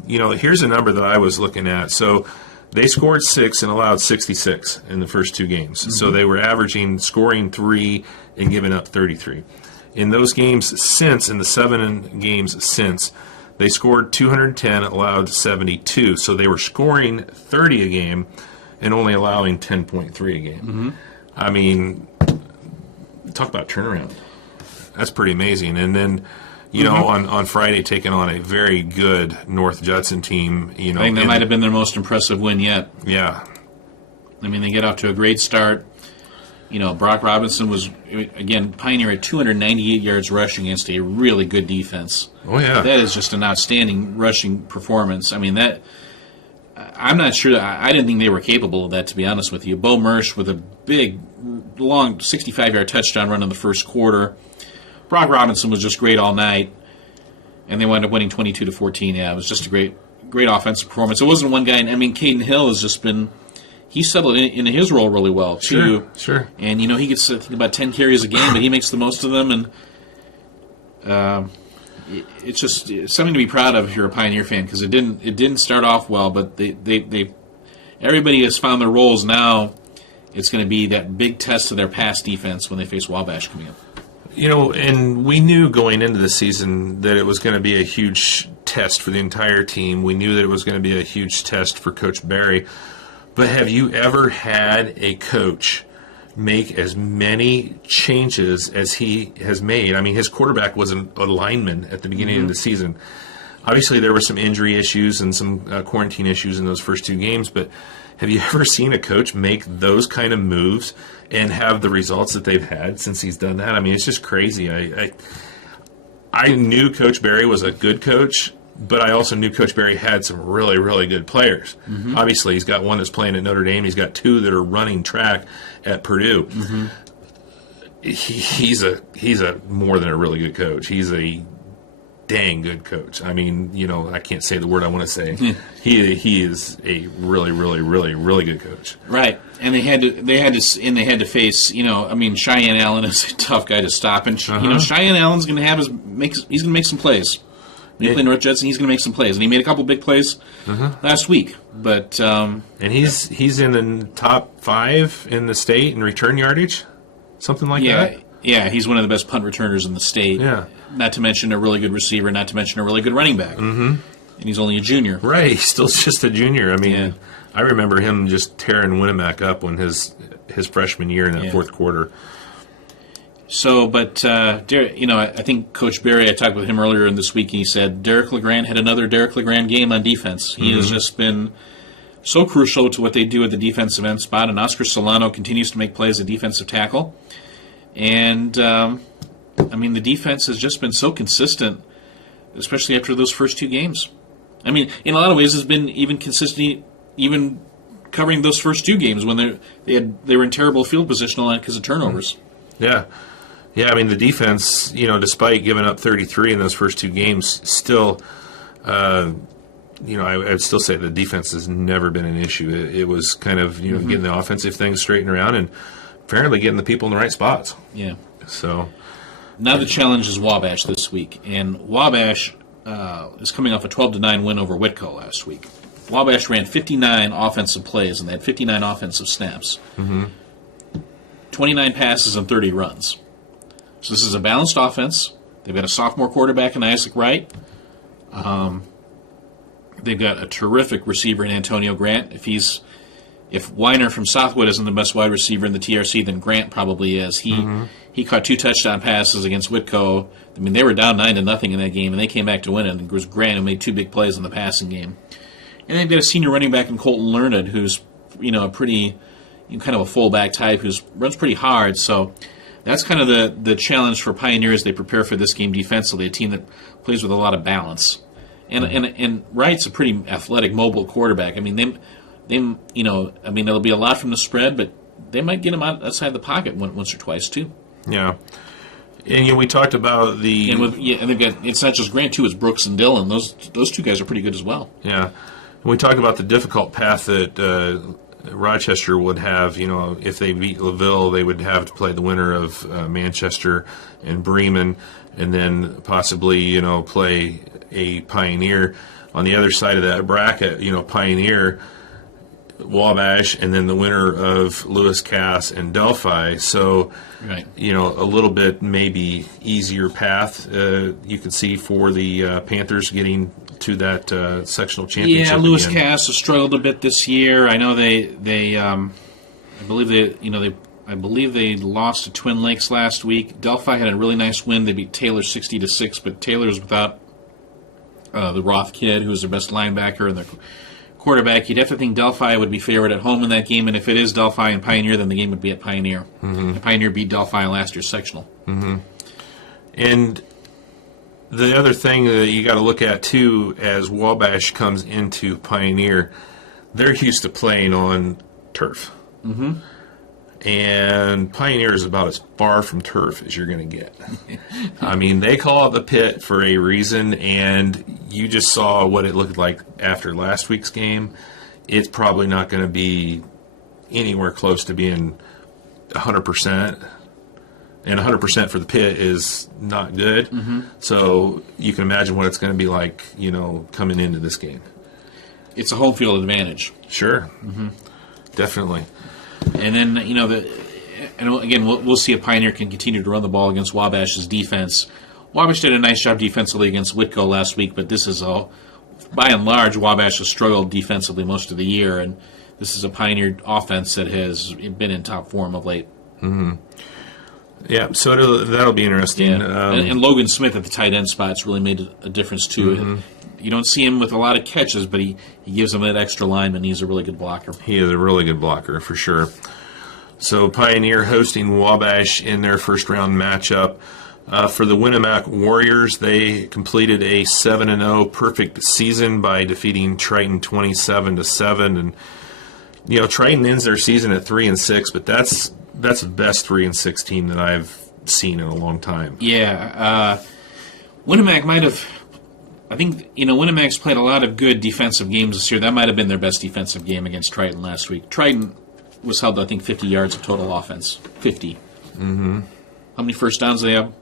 you know, here's a number that I was looking at. So they scored 6 and allowed 66 in the first 2 games. So they were scoring 3 and giving up 33. In those games since, in the 7 games since, they scored 210, allowed 72. So they were scoring 30 a game and only allowing 10.3 a game. I mean, talk about turnaround. That's pretty amazing. And then, you know, on Friday, taking on a very good North Judson team. You know, I think that might have been their most impressive win yet. Yeah. I mean, they get off to a great start. You know, Brock Robinson was, again, Pioneer at 298 yards rushing against a really good defense. Oh, yeah. That is just an outstanding rushing performance. I mean, that... I'm not sure. I didn't think they were capable of that, to be honest with you. Bo Mersch with a big, long 65-yard touchdown run in the first quarter. Brock Robinson was just great all night, and they wound up winning 22-14. Yeah, it was just a great offensive performance. It wasn't one guy. I mean, Caden Hill has just been – he settled into his role really well, too. Sure. And, you know, he gets, I think, about 10 carries a game, but he makes the most of them, and it's just something to be proud of if you're a Pioneer fan, because it didn't start off well, but they everybody has found their roles now. It's going to be that big test of their pass defense when they face Wabash coming up. You know, and we knew going into the season that it was going to be a huge test for the entire team. We knew that it was going to be a huge test for Coach Barry. But have you ever had a coach make as many changes as he has made? I mean, his quarterback was a lineman at the beginning of the season. Obviously, there were some injury issues and some quarantine issues in those first 2 games, but have you ever seen a coach make those kind of moves and have the results that they've had since he's done that? I mean, it's just crazy. I knew Coach Barry was a good coach, but I also knew Coach Barry had some really, really good players. Obviously, he's got one that's playing at Notre Dame. He's got 2 that are running track at Purdue. He's a more than a really good coach. He's a dang good coach. I mean, you know, I can't say the word I want to say. He is a really, really, really, really good coach. Right, and they had to face. You know, I mean, Cheyenne Allen is a tough guy to stop, and you know, Cheyenne Allen's going to have he's going to make some plays. When he played North Judson, he's going to make some plays, and he made a couple big plays last week. But and he's in the top 5 in the state in return yardage, something like that. Yeah, he's one of the best punt returners in the state. Yeah, not to mention a really good receiver, not to mention a really good running back. And he's only a junior. Right, he's still just a junior. I mean, I remember him just tearing Winamac up when his freshman year in that fourth quarter. So, but, you know, I think Coach Barry, I talked with him earlier in this week, and he said Derek LeGrand had another Derek LeGrand game on defense. He has just been so crucial to what they do at the defensive end spot, and Oscar Solano continues to make plays at defensive tackle. And, I mean, the defense has just been so consistent, especially after those first 2 games. I mean, in a lot of ways, it's been even consistent, even covering those first 2 games when they were in terrible field position a lot because of turnovers. Yeah. Yeah, I mean, the defense, you know, despite giving up 33 in those first 2 games, still, you know, I'd still say the defense has never been an issue. It was kind of, you know, getting the offensive things straightened around and apparently getting the people in the right spots. Yeah. So now the challenge is Wabash this week, and Wabash is coming off a 12-9 win over Whitco last week. Wabash ran 59 offensive plays, and they had 59 offensive snaps. 29 passes and 30 runs. So this is a balanced offense. They've got a sophomore quarterback in Isaac Wright. They've got a terrific receiver in Antonio Grant. If Weiner from Southwood isn't the best wide receiver in the TRC, then Grant probably is. He caught 2 touchdown passes against Whitco. I mean, they were down 9-0 in that game, and they came back to win it. And it was Grant who made 2 big plays in the passing game. And they've got a senior running back in Colton Learned, who's, you know, a pretty kind of a fullback type who runs pretty hard. So that's kind of the challenge for Pioneer as they prepare for this game defensively, a team that plays with a lot of balance. And Wright's a pretty athletic, mobile quarterback. I mean, there'll be a lot from the spread, but they might get him outside the pocket once or twice too. Yeah. And we talked about the... And they've got, it's not just Grant, too, it's Brooks and Dillon. Those two guys are pretty good as well. Yeah. And we talked about the difficult path that Rochester would have. If they beat LaVille, they would have to play the winner of Manchester and Bremen, and then possibly, play a Pioneer. On the other side of that bracket, Pioneer, Wabash, and then the winner of Lewis Cass and Delphi. So, right. A little bit maybe easier path you could see for the Panthers getting to that sectional championship. Yeah, Lewis again. Cass has struggled a bit this year. I know I believe they lost to Twin Lakes last week. Delphi had a really nice win. They beat Taylor 60-6, but Taylor's without the Roth kid, who was their best linebacker, and their quarterback. You'd have to think Delphi would be favored at home in that game, and if it is Delphi and Pioneer, then the game would be at Pioneer. Mm-hmm. And Pioneer beat Delphi in last year's sectional. Mm-hmm. And the other thing that you got to look at, too, as Wabash comes into Pioneer, they're used to playing on turf. Mm-hmm. And Pioneer is about as far from turf as you're going to get. I mean, they call it the pit for a reason, and you just saw what it looked like after last week's game. It's probably not going to be anywhere close to being 100%. And 100% for the pit is not good. Mm-hmm. So you can imagine what it's going to be like, coming into this game. It's a home field advantage. Sure. Mm-hmm. Definitely. And then, and again, we'll see if Pioneer can continue to run the ball against Wabash's defense. Wabash did a nice job defensively against Whitco last week, but this is by and large, Wabash has struggled defensively most of the year, and this is a Pioneer offense that has been in top form of late. Mm-hmm. Yeah, so that'll be interesting. Yeah. And Logan Smith at the tight end spot's really made a difference, too. Mm-hmm. You don't see him with a lot of catches, but he gives them that extra lineman. He's a really good blocker. He is a really good blocker, for sure. So Pioneer hosting Wabash in their first-round matchup. For the Winamac Warriors, they completed a 7-0 perfect season by defeating Triton 27-7. And, Triton ends their season at 3-6, but that's the best 3-6 team that I've seen in a long time. Yeah. Winamac might have... I think, Winamac's played a lot of good defensive games this year. That might have been their best defensive game against Triton last week. Triton was held, I think, 50 yards of total offense. 50. Mm-hmm. How many first downs do they have?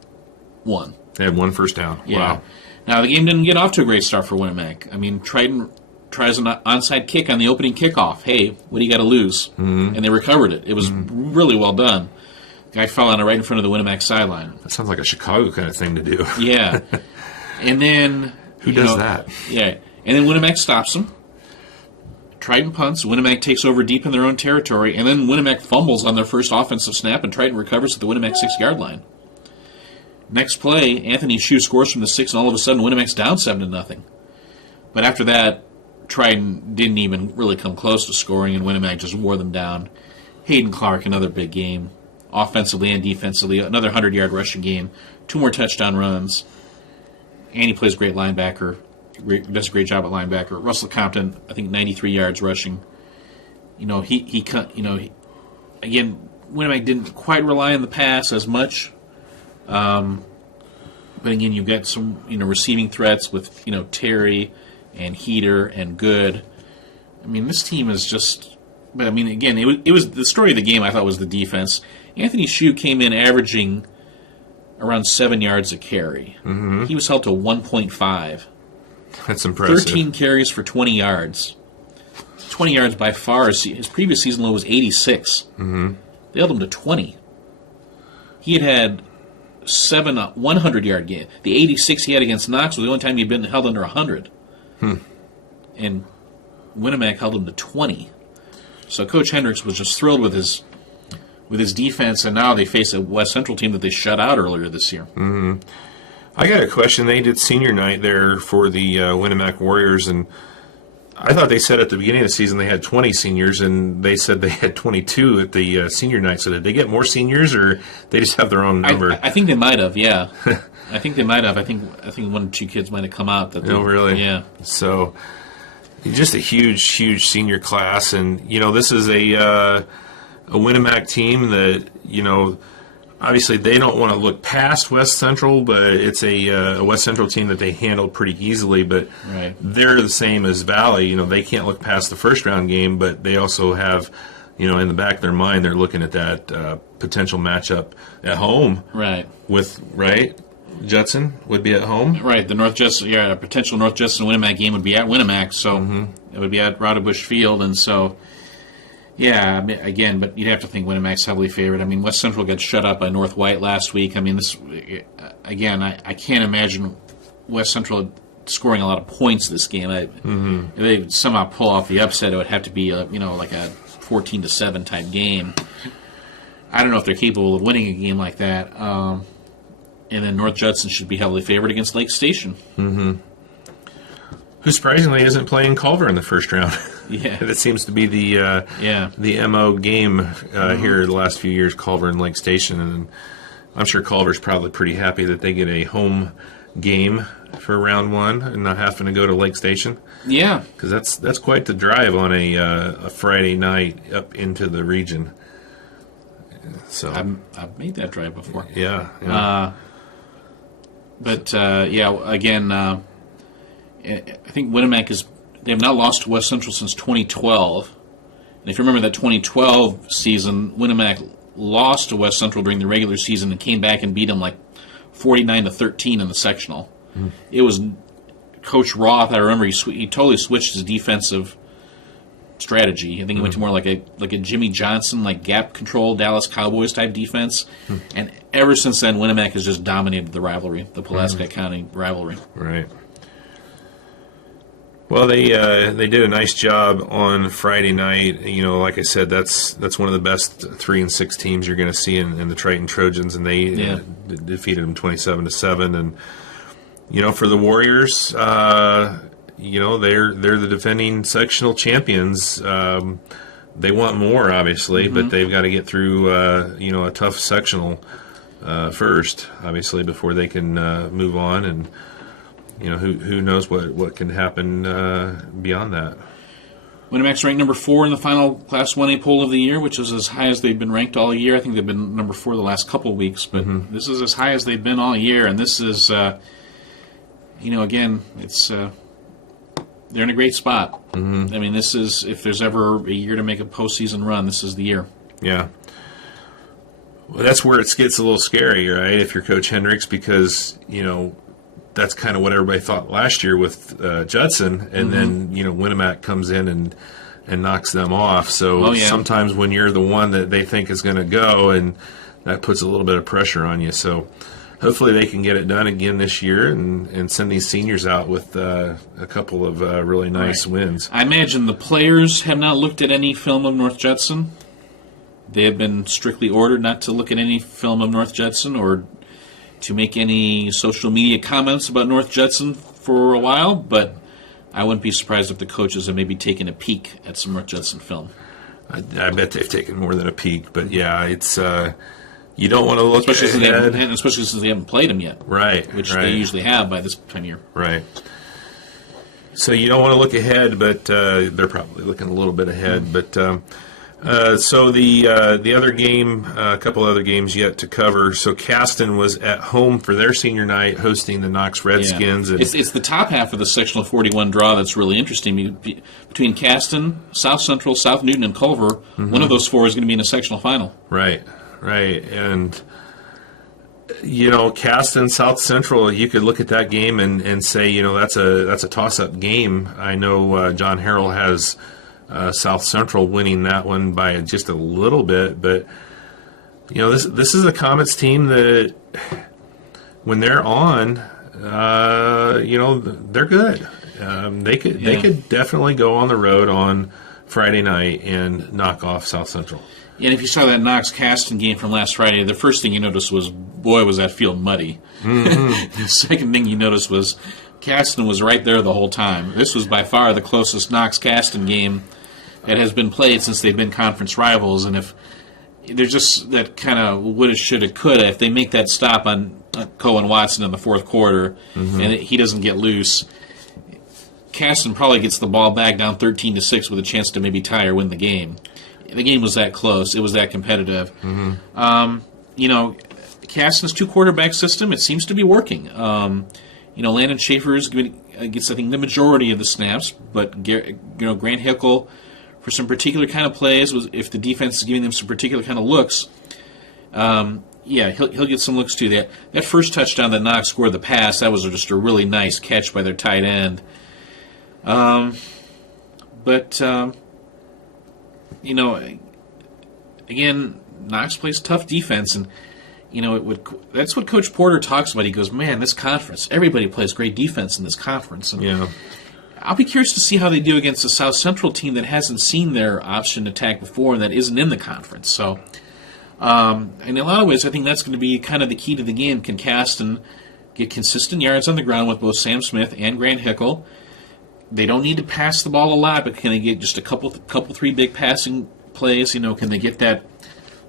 One. They had one first down. Yeah. Wow. Now, the game didn't get off to a great start for Winamac. I mean, Triton tries an onside kick on the opening kickoff. Hey, what do you got to lose? Mm-hmm. And they recovered it. It was really well done. The guy fell on it right in front of the Winamac sideline. That sounds like a Chicago kind of thing to do. Yeah. And then... Who does that? Yeah. And then Winamac stops them. Triton punts. Winamac takes over deep in their own territory. And then Winamac fumbles on their first offensive snap, and Triton recovers at the Winamac 6-yard line. Next play, Anthony Shue scores from the 6, and all of a sudden Winamac's down 7-0. But after that, Triton didn't even really come close to scoring, and Winamac just wore them down. Hayden Clark, another big game. Offensively and defensively, another 100-yard rushing game. 2 more touchdown runs. And he plays great linebacker. Does a great job at linebacker. Russell Compton, I think 93 yards rushing. Again, Winamac didn't quite rely on the pass as much. But again, you've got some receiving threats with Terry and Heater and Good. I mean, this team is just. But I mean, again, it was the story of the game. I thought was the defense. Anthony Shue came in averaging around 7 yards a carry. Mm-hmm. He was held to 1.5. That's impressive. 13 carries for 20 yards. 20 yards by far. His previous season low was 86. Mm-hmm. They held him to 20. He had 7 100-yard games. The 86 he had against Knox was the only time he'd been held under 100. And Winamac held him to 20. So Coach Hendricks was just thrilled with his defense, and now they face a West Central team that they shut out earlier this year. Mm-hmm. I got a question. They did senior night there for the Winamac Warriors, and I thought they said at the beginning of the season they had 20 seniors, and they said they had 22 at the senior night. So did they get more seniors, or they just have their own number? I think they might have, yeah. I think they might have. I think one or two kids might have come out. Oh, really? Yeah. So just a huge senior class, and this is a Winamac team that obviously they don't want to look past West Central, but it's a West Central team that they handled pretty easily. But right. They're the same as Valley. They can't look past the first round game, but they also have in the back of their mind they're looking at that potential matchup at home. Right. With Judson would be at home. Right, the North Judson, a potential North Judson Winamac game would be at Winamac, so it would be at Rowdebush Field, and so, again, but you'd have to think Winamac's heavily favored. I mean, West Central got shut up by North White last week. I mean, this, again, I can't imagine West Central scoring a lot of points this game. If they somehow pull off the upset, it would have to be, like a 14-7 type game. I don't know if they're capable of winning a game like that. And then North Judson should be heavily favored against Lake Station. Who surprisingly isn't playing Culver in the first round. Yeah. That seems to be the MO game here the last few years, Culver and Lake Station. And I'm sure Culver's probably pretty happy that they get a home game for round one and not having to go to Lake Station. Yeah. Because that's quite the drive on a Friday night up into the region. So I've made that drive before. Yeah. Again, I think Winamac they have not lost to West Central since 2012. And if you remember that 2012 season, Winamac lost to West Central during the regular season and came back and beat them like 49-13 in the sectional. It was Coach Roth. I remember he totally switched his defensive strategy. I think he went to more like a Jimmy Johnson, like gap control Dallas Cowboys type defense. And ever since then, Winamac has just dominated the rivalry, the Pulaski County rivalry. Right. Well, they did a nice job on Friday night. Like I said, that's one of the best 3-6 teams you're going to see in the Triton Trojans, and they defeated them 27-7. And for the Warriors, they're the defending sectional champions. They want more, obviously, but they've got to get through a tough sectional first, obviously, before they can move on. And who knows what can happen beyond that. Winamac's ranked number 4 in the final Class 1A poll of the year, which is as high as they've been ranked all year. I think they've been number 4 the last couple of weeks, but this is as high as they've been all year. And this is, again, it's they're in a great spot. I mean, this is, if there's ever a year to make a postseason run, this is the year. Yeah. Well, that's where it gets a little scary, right, if you're Coach Hendricks, because, that's kind of what everybody thought last year with Judson, and then Winamac comes in and knocks them off. So sometimes when you're the one that they think is going to go, and that puts a little bit of pressure on you. So hopefully they can get it done again this year and send these seniors out with a couple of really nice wins. I imagine the players have not looked at any film of North Judson. They have been strictly ordered not to look at any film of North Judson or to make any social media comments about North Judson for a while, but I wouldn't be surprised if the coaches have maybe taken a peek at some North Judson film. I bet they've taken more than a peek, but it's you don't want to look especially ahead. Especially since they haven't played them yet. Right. Which they usually have by this time of year. Right. So you don't want to look ahead, but they're probably looking a little bit ahead. But so the other game, a couple other games yet to cover. So Caston was at home for their senior night, hosting the Knox Redskins. Yeah. It's the top half of the sectional 41 draw that's really interesting. Between Caston, South Central, South Newton, and Culver, one of those 4 is going to be in a sectional final. Right. And Caston, South Central, you could look at that game and say, that's a toss-up game. I know John Harrell has South Central winning that one by just a little bit, but this is a Comets team that when they're on, they're good. They could definitely go on the road on Friday night and knock off South Central. And if you saw that Knox-Caston game from last Friday, the first thing you noticed was, boy, was that field muddy. The second thing you noticed was Caston was right there the whole time. This was by far the closest Knox-Caston game that has been played since they've been conference rivals. And if there's just that kind of woulda, shoulda, coulda, if they make that stop on Cohen Watson in the fourth quarter and he doesn't get loose, Caston probably gets the ball back down 13-6 with a chance to maybe tie or win the game. The game was that close. It was that competitive. Caston's two-quarterback system, it seems to be working. Landon Schaefer gets, I think, the majority of the snaps, but Grant Hickle, for some particular kind of plays, if the defense is giving them some particular kind of looks, he'll get some looks too. That first touchdown that Knox scored, the pass, that was just a really nice catch by their tight end. Again, Knox plays tough defense, and that's what Coach Porter talks about. He goes, man, this conference, everybody plays great defense in this conference. And I'll be curious to see how they do against a South Central team that hasn't seen their option attack before and that isn't in the conference. So, in a lot of ways, I think that's going to be kind of the key to the game. Can Caston get consistent yards on the ground with both Sam Smith and Grant Hickle? They don't need to pass the ball a lot, but can they get just a couple, three big passing plays? Can they get that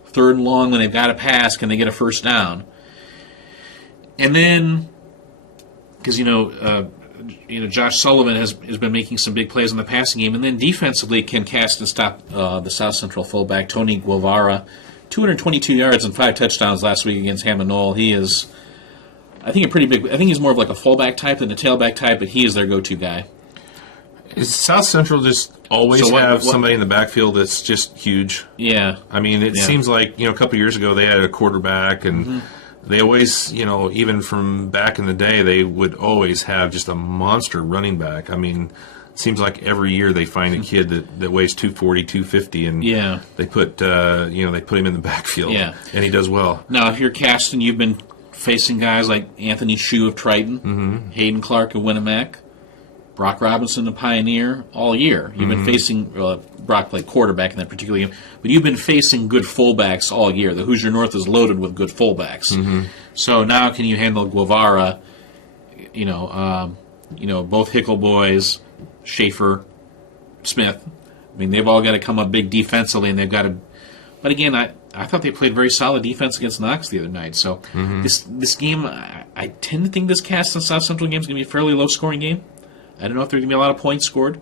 third and long when they've got to pass? Can they get a first down? And then, because Josh Sullivan has been making some big plays in the passing game, and then defensively, can Caston stop the South Central fullback Tony Guevara? 222 yards and 5 touchdowns last week against Hammond Knoll. He is, I think, he's more of like a fullback type than a tailback type, but he is their go-to guy. Is South Central just always have somebody in the backfield that's just huge? Yeah. I mean, it seems like, a couple of years ago they had a quarterback, and they always, even from back in the day, they would always have just a monster running back. I mean, it seems like every year they find a kid that weighs 240, 250, and they put they put him in the backfield, and he does well. Now, if you're Caston, you've been facing guys like Anthony Shue of Triton, Hayden Clark of Winamac, Brock Robinson, the Pioneer, all year. You've been facing, Brock played quarterback in that particular game, but you've been facing good fullbacks all year. The Hoosier North is loaded with good fullbacks. So now can you handle Guevara, both Hickle boys, Schaefer, Smith? I mean, they've all got to come up big defensively, and they've got to... But again, I thought they played very solid defense against Knox the other night. So this game, I tend to think this Caston South Central game is going to be a fairly low-scoring game. I don't know if there's going to be a lot of points scored.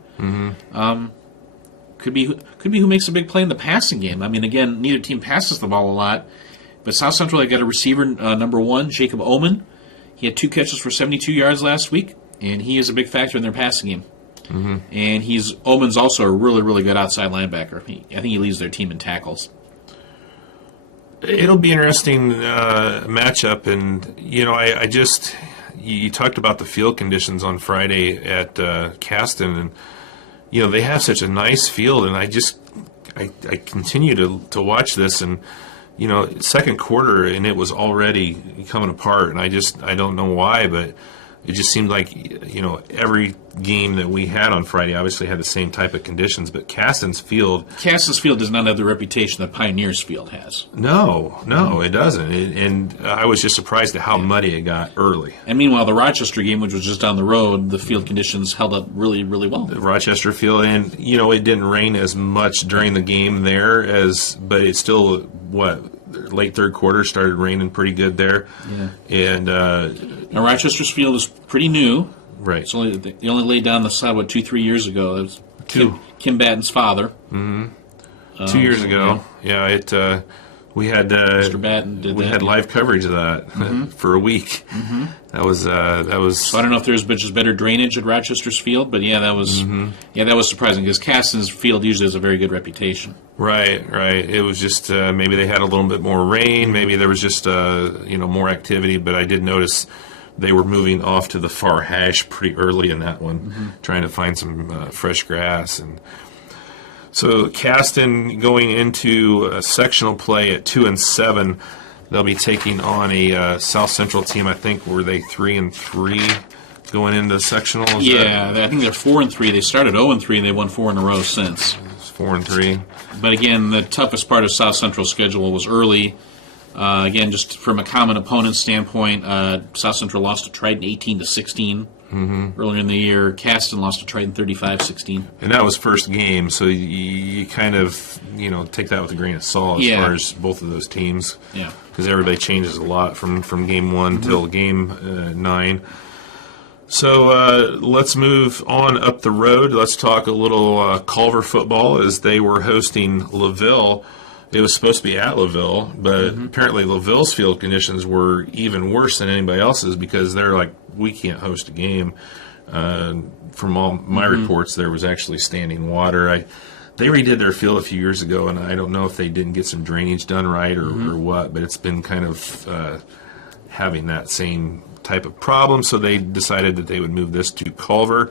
Could be who makes a big play in the passing game. I mean, again, neither team passes the ball a lot. But South Central, they got a receiver, number 1, Jacob Oman. He had 2 catches for 72 yards last week, and he is a big factor in their passing game. And Oman's also a really, really good outside linebacker. I think he leads their team in tackles. It'll be an interesting matchup, and I just... You talked about the field conditions on Friday at Caston, and they have such a nice field, and I continue to watch this, and second quarter, and it was already coming apart, and I don't know why, but it just seemed like every game that we had on Friday obviously had the same type of conditions, but Caston's field does not have the reputation that Pioneer's field has. No, it doesn't. And I was just surprised at how muddy it got early. And meanwhile, the Rochester game, which was just down the road, the field conditions held up really, really well. The Rochester field, and it didn't rain as much during the game there but it's still late third quarter started raining pretty good there. And now Rochester's field is pretty new. Right. It's they only laid down the sod 2-3 years ago. That was Kim Batten's father. 2 years ago. Yeah, we had Mr. Batten did we that. had live coverage of that for a week. That was. So I don't know if there's just better drainage at Rochester's field, but that was surprising because Caston's field usually has a very good reputation. Right. It was just maybe they had a little bit more rain. Maybe there was just more activity. But I did notice they were moving off to the far hash pretty early in that one, trying to find some fresh grass. And so Caston going into sectional play at 2-7, they'll be taking on a South Central team. I think were they 3-3 going into sectional? I think they're 4-3. They started 0-3 and they won 4 in a row since. It's 4-3. But again, the toughest part of South Central's schedule was early. Again, just from a common opponent standpoint, South Central lost to Triton 18-16. earlier in the year. Caston lost to Triton 35-16. And that was first game, so you kind of, take that with a grain of salt as far as both of those teams. Yeah. Because everybody changes a lot from game 1 till game 9. So let's move on up the road. Let's talk a little Culver football as they were hosting LaVille. It was supposed to be at LaVille, but apparently LaVille's field conditions were even worse than anybody else's because they're like, we can't host a game. From all my reports, there was actually standing water. They redid their field a few years ago, and I don't know if they didn't get some drainage done right or what, but it's been kind of having that same type of problem, so they decided that they would move this to Culver.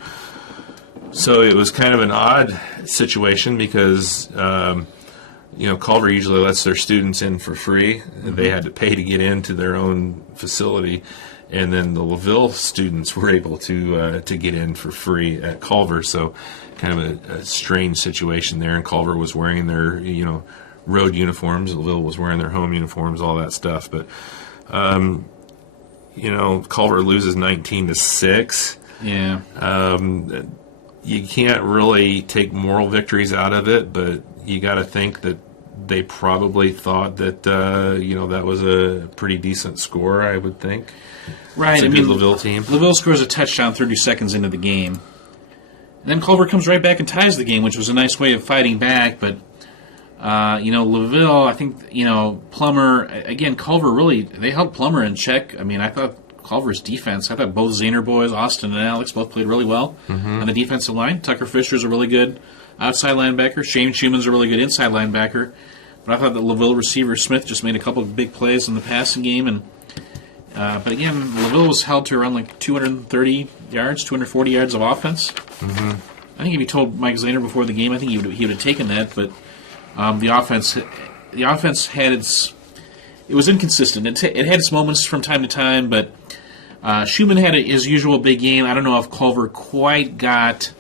So it was kind of an odd situation because Culver usually lets their students in for free. They had to pay to get into their own facility, and then the LaVille students were able to get in for free at Culver. So kind of a strange situation there. And Culver was wearing their road uniforms. LaVille was wearing their home uniforms, all that stuff. But Culver loses 19-6. Yeah. You can't really take moral victories out of it, but you got to think that they probably thought that that was a pretty decent score. I would think. Right. It's a good LaVille team. LaVille scores a touchdown 30 seconds into the game, and then Culver comes right back and ties the game, which was a nice way of fighting back. But LaVille, I think Plummer again. Culver really they held Plummer in check. I mean, I thought Culver's defense. I thought both Zahner boys, Austin and Alex, both played really well on the defensive line. Tucker Fisher's a really good outside linebacker. Shane Schumann's a really good inside linebacker. But I thought the LaVille receiver Smith just made a couple of big plays in the passing game. And but again, LaVille was held to around like 230 yards, 240 yards of offense. I think if you told Mike Zahner before the game, I think he would have taken that. But the offense had its. It was inconsistent. It had its moments from time to time, but Schumann had his usual big game. I don't know if Culver quite got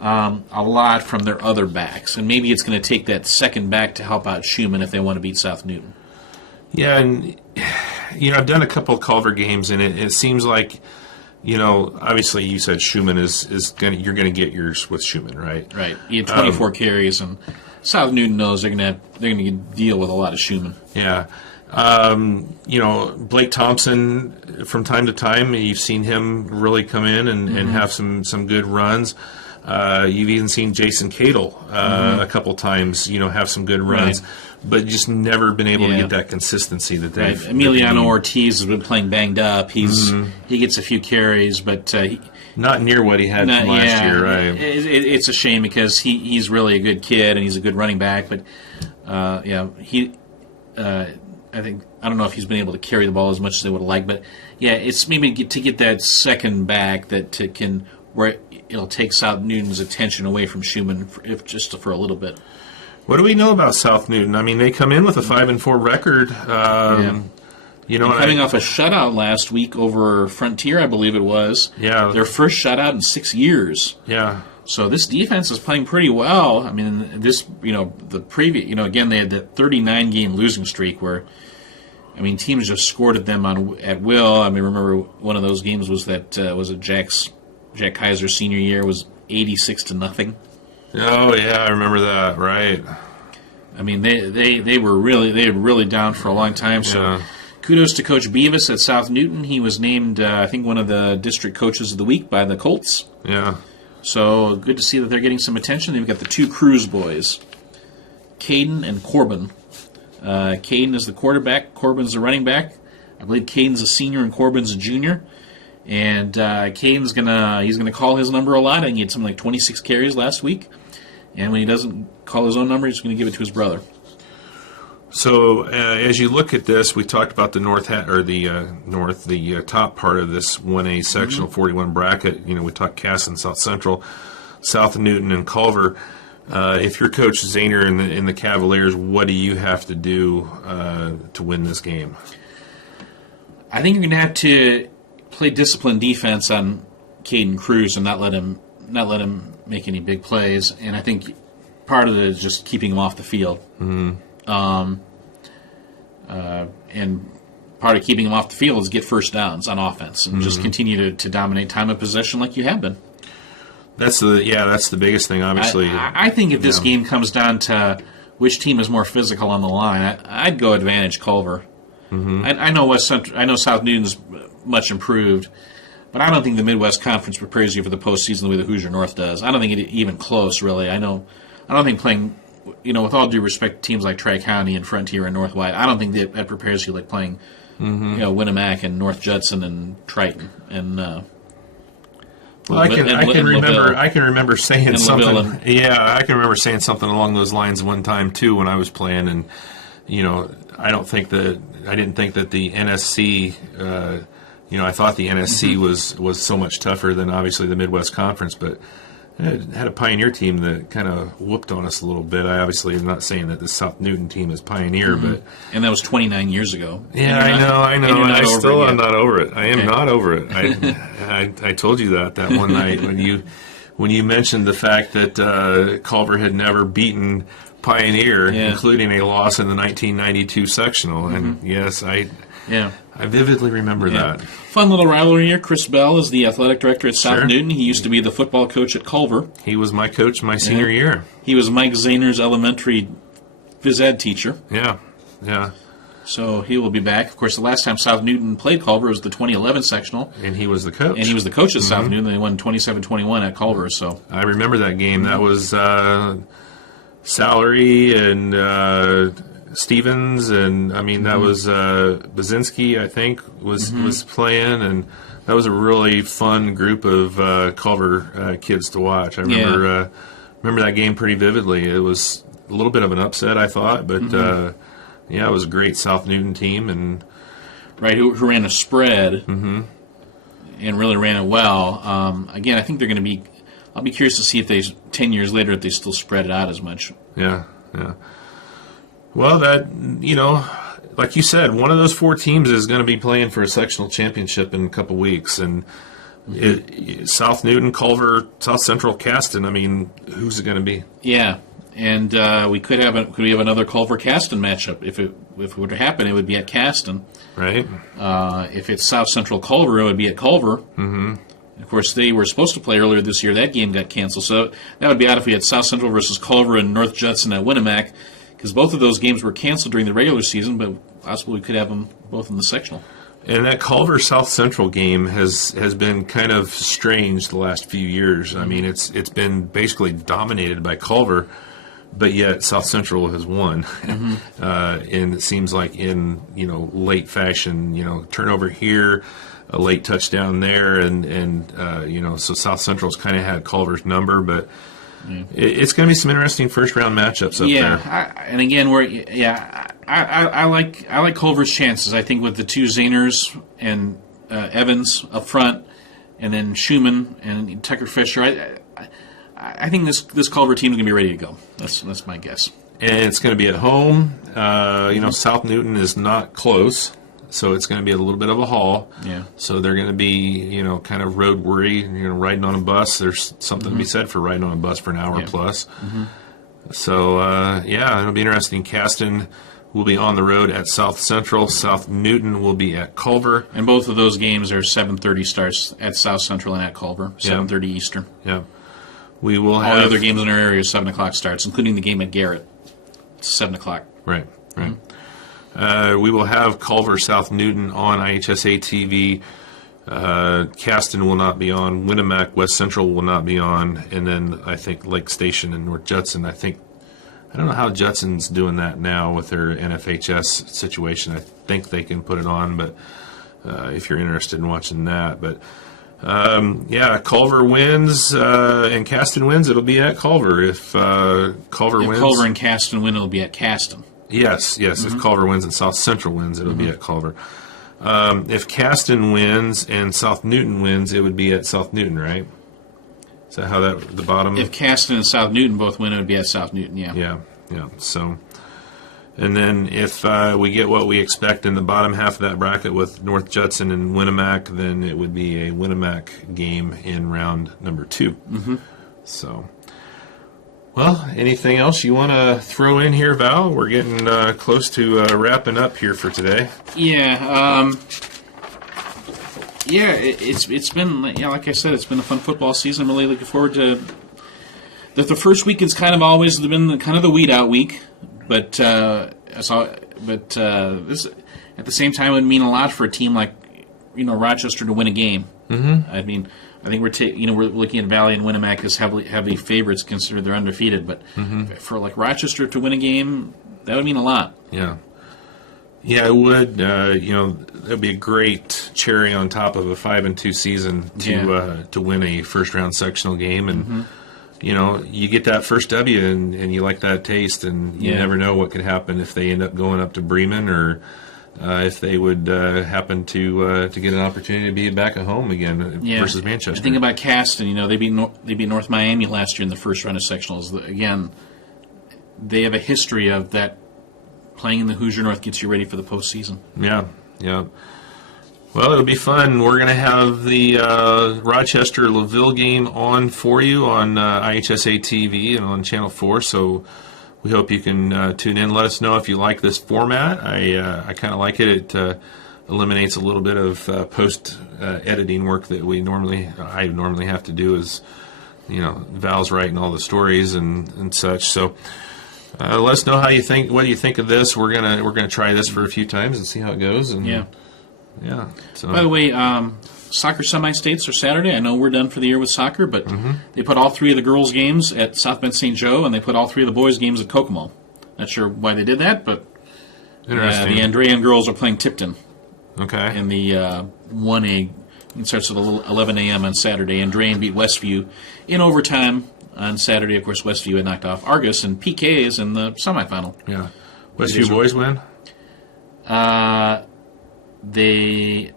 a lot from their other backs, and maybe it's going to take that second back to help out Schumann if they want to beat South Newton. Yeah, and I've done a couple of Culver games, and it seems like obviously you said Schumann is going. You're going to get yours with Schumann, right? Right. He had 24 carries, and South Newton knows they're going to deal with a lot of Schumann. Yeah. Blake Thompson, from time to time, you've seen him really come in and have some good runs. You've even seen Jason Cadle a couple times, have some good runs, but just never been able to get that conconsistency that they've. Right. Emiliano Ortiz has been playing banged up. He gets a few carries, but not near what he had from last year. Right. It's a shame because he's really a good kid and he's a good running back, but I don't know if he's been able to carry the ball as much as they would have liked, but it's maybe to get that second back where it'll take South Newton's attention away from Schumann just for a little bit. What do we know about South Newton? I mean, they come in with a 5-4 record. Coming off a shutout last week over Frontier, I believe it was. Yeah, their first shutout in 6 years. Yeah. So this defense is playing pretty well. I mean, the previous, again, they had that 39-game losing streak where, teams just scored at them at will. I mean, remember one of those games was Jack Kaiser senior year was 86-0. Oh yeah, I remember that. Right. I mean, they were really down for a long time. So kudos to Coach Beavis at South Newton. He was named, I think, one of the district coaches of the week by the Colts. Yeah. So good to see that they're getting some attention. They've got the two Cruz boys, Caden and Corbin. Caden is the quarterback. Corbin's the running back. I believe Caden's a senior and Corbin's a junior. And Caden's gonna call his number a lot. I think he had something like 26 carries last week. And when he doesn't call his own number, he's going to give it to his brother. So as you look at this, we talked about the the top part of this 1A sectional 41 bracket. We talked Cass South Central, South Newton, and Culver. If you're Coach Zahner in the Cavaliers, what do you have to do to win this game? I think you're going to have to play disciplined defense on Caden Cruz and not let him make any big plays. And I think part of it is just keeping him off the field. And part part of keeping them off the field is get first downs on offense and just continue to dominate time of possession like you have been. That's the biggest thing, obviously. I think if this game comes down to which team is more physical on the line, I'd go advantage Culver. I know South Newton's much improved, but I don't think the Midwest Conference prepares you for the postseason the way the Hoosier North does. I don't think it even close, really. I don't think playing, with all due respect to teams like Tri-County and Frontier and North White, I don't think that prepares you like playing, Winamac and North Judson and Triton and. Well, I can remember saying something. I can remember saying something along those lines one time too when I was playing, and I didn't think that the NSC. I thought the NSC was so much tougher than obviously the Midwest Conference, but it had a Pioneer team that kind of whooped on us a little bit. I obviously am not saying that the South Newton team is Pioneer, but and that was 29 years ago. Yeah, I know. I still am not over it. I am not over it. I told you that one night when you mentioned the fact that Culver had never beaten Pioneer, including a loss in the 1992 sectional, and yes, I vividly remember that. Fun little rivalry here. Chris Bell is the athletic director at South Newton. He used to be the football coach at Culver. He was my coach my senior year. He was Mike Zahner's elementary phys ed teacher. Yeah. So he will be back. Of course, the last time South Newton played Culver was the 2011 sectional. And he was the coach. And he was the coach at South Newton. They won 27-21 at Culver. So I remember that game. That was Salary and Stevens, and that was Bazinski, I think, was playing, and that was a really fun group of Culver kids to watch. I remember that game pretty vividly. It was a little bit of an upset, I thought, but it was a great South Newton team, and who ran a spread and really ran it well. Again, I think they're going to be. I'll be curious to see if 10 years later if they still spread it out as much. Yeah. Well, that, like you said, one of those four teams is going to be playing for a sectional championship in a couple weeks. And South Newton, Culver, South Central, Caston, who's it going to be? Yeah. And we could have another Culver-Caston matchup. If it were to happen, it would be at Caston. Right. If it's South Central Culver, it would be at Culver. Mm-hmm. Of course, they were supposed to play earlier this year. That game got canceled. So that would be out if we had South Central versus Culver and North Judson at Winamac, because both of those games were canceled during the regular season, but possibly we could have them both in the sectional. And that Culver South Central game has been kind of strange the last few years. It's been basically dominated by Culver, but yet South Central has won. And it seems like in late fashion, turnover here, a late touchdown there, and so South Central's kind of had Culver's number, but it's going to be some interesting first round matchups up there. And again, I like Culver's chances. I think with the two Zahners and Evans up front, and then Schumann and Tucker Fisher, I think this Culver team is going to be ready to go. That's my guess. And it's going to be at home. South Newton is not close, so it's going to be a little bit of a haul. Yeah. So they're going to be, kind of road worry, riding on a bus. There's something to be said for riding on a bus for an hour plus. So, it'll be interesting. Caston will be on the road at South Central. South Newton will be at Culver. And both of those games are 7:30 starts at South Central and at Culver, 7:30 Eastern. Yeah. We will have... All the other games in our area are 7 o'clock starts, including the game at Garrett. It's 7 o'clock. Right. We will have Culver South Newton on IHSA TV. Caston will not be on. Winamac West Central will not be on. And then I think Lake Station and North Judson. I don't know how Judson's doing that now with their NFHS situation. I think they can put it on, but if you're interested in watching that. But Culver wins and Caston wins, it'll be at Culver. If Culver wins, Culver and Caston win, it'll be at Caston. Yes. If Culver wins and South Central wins, it'll be at Culver. If Caston wins and South Newton wins, it would be at South Newton, right? Is that how the bottom? If Caston and South Newton both win, it would be at South Newton, Yeah. So, and then if we get what we expect in the bottom half of that bracket with North Judson and Winamac, then it would be a Winamac game in round number 2. So, Well, anything else you want to throw in here, Val? We're getting close to wrapping up here for today. Yeah. It's been, like I said, it's been a fun football season. I'm really looking forward to that. The first week has kind of always been kind of the weed out week, but this at the same time would mean a lot for a team like Rochester to win a game. Mm-hmm. I mean, I think we're looking at Valley and Winamac as heavy favorites, considered they're undefeated. But for like Rochester to win a game, that would mean a lot. Yeah, it would. That'd be a great cherry on top of a 5-2 season to win a first round sectional game, and you get that first W and you like that taste, and you never know what could happen if they end up going up to Bremen or. If they would happen to get an opportunity to be back at home again versus Manchester. Think about Caston. They beat North Miami last year in the first round of sectionals. Again, they have a history of that. Playing in the Hoosier North gets you ready for the postseason. Yeah. Well, it'll be fun. We're going to have the Rochester-LaVille game on for you on IHSA TV and on Channel 4, so we hope you can tune in. Let us know if you like this format. I kind of like it. It eliminates a little bit of post-editing work that I normally have to do as, Val's writing all the stories and such. So let us know what do you think of this. We're gonna try this for a few times and see how it goes. And yeah. So. By the way, soccer semi-states are Saturday. I know we're done for the year with soccer, but they put all 3 of the girls' games at South Bend St. Joe, and they put all 3 of the boys' games at Kokomo. Not sure why they did that, but interesting. The Andrean girls are playing Tipton. Okay. In the 1A. It starts at 11 a.m. on Saturday. Andrean beat Westview in overtime on Saturday. Of course, Westview had knocked off Argus and PKs in the semifinal. Yeah. Westview boys win? I didn't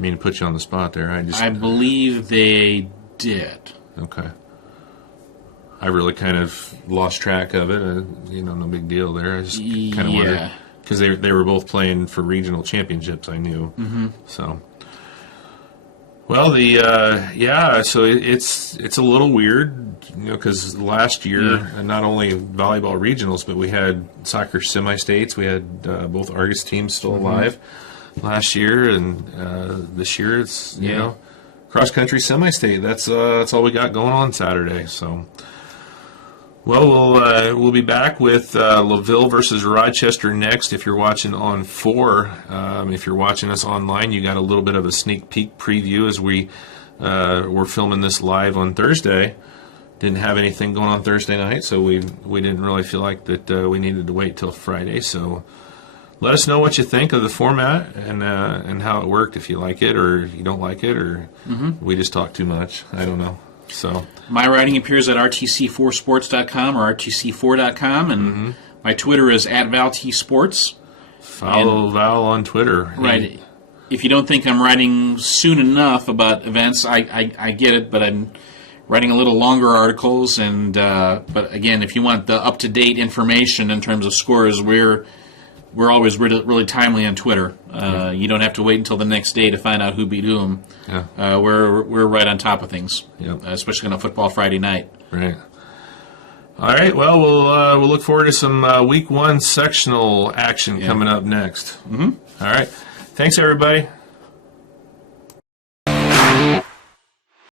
mean to put you on the spot there. I believe they did. Okay. I really kind of lost track of it. No big deal there. I just kind of wondered because they were both playing for regional championships. I knew. Mm-hmm. So. Well, so it's a little weird, because last year, not only volleyball regionals, but we had soccer semi-states. We had both Argus teams still alive last year, and this year it's cross-country semi-state. That's all we got going on Saturday. So, well, we'll be back with LaVille versus Rochester next. If you're watching on 4, if you're watching us online, you got a little bit of a sneak peek preview as we're filming this live on Thursday. Didn't have anything going on Thursday night, so we didn't really feel like that we needed to wait till Friday. So let us know what you think of the format and how it worked, if you like it or you don't like it, or we just talk too much. I don't know. So my writing appears at rtc4sports.com or rtc4.com, and my Twitter is @Val T Sports. Follow Val on Twitter. Right. If you don't think I'm writing soon enough about events, I get it, but I'm writing a little longer articles. And but again, if you want the up-to-date information in terms of scores, we're always really timely on Twitter. You don't have to wait until the next day to find out who beat whom. Yeah. We're right on top of things, especially on a football Friday night. Right. All right. Well, we'll look forward to some Week 1 sectional action coming up next. All right. Thanks, everybody.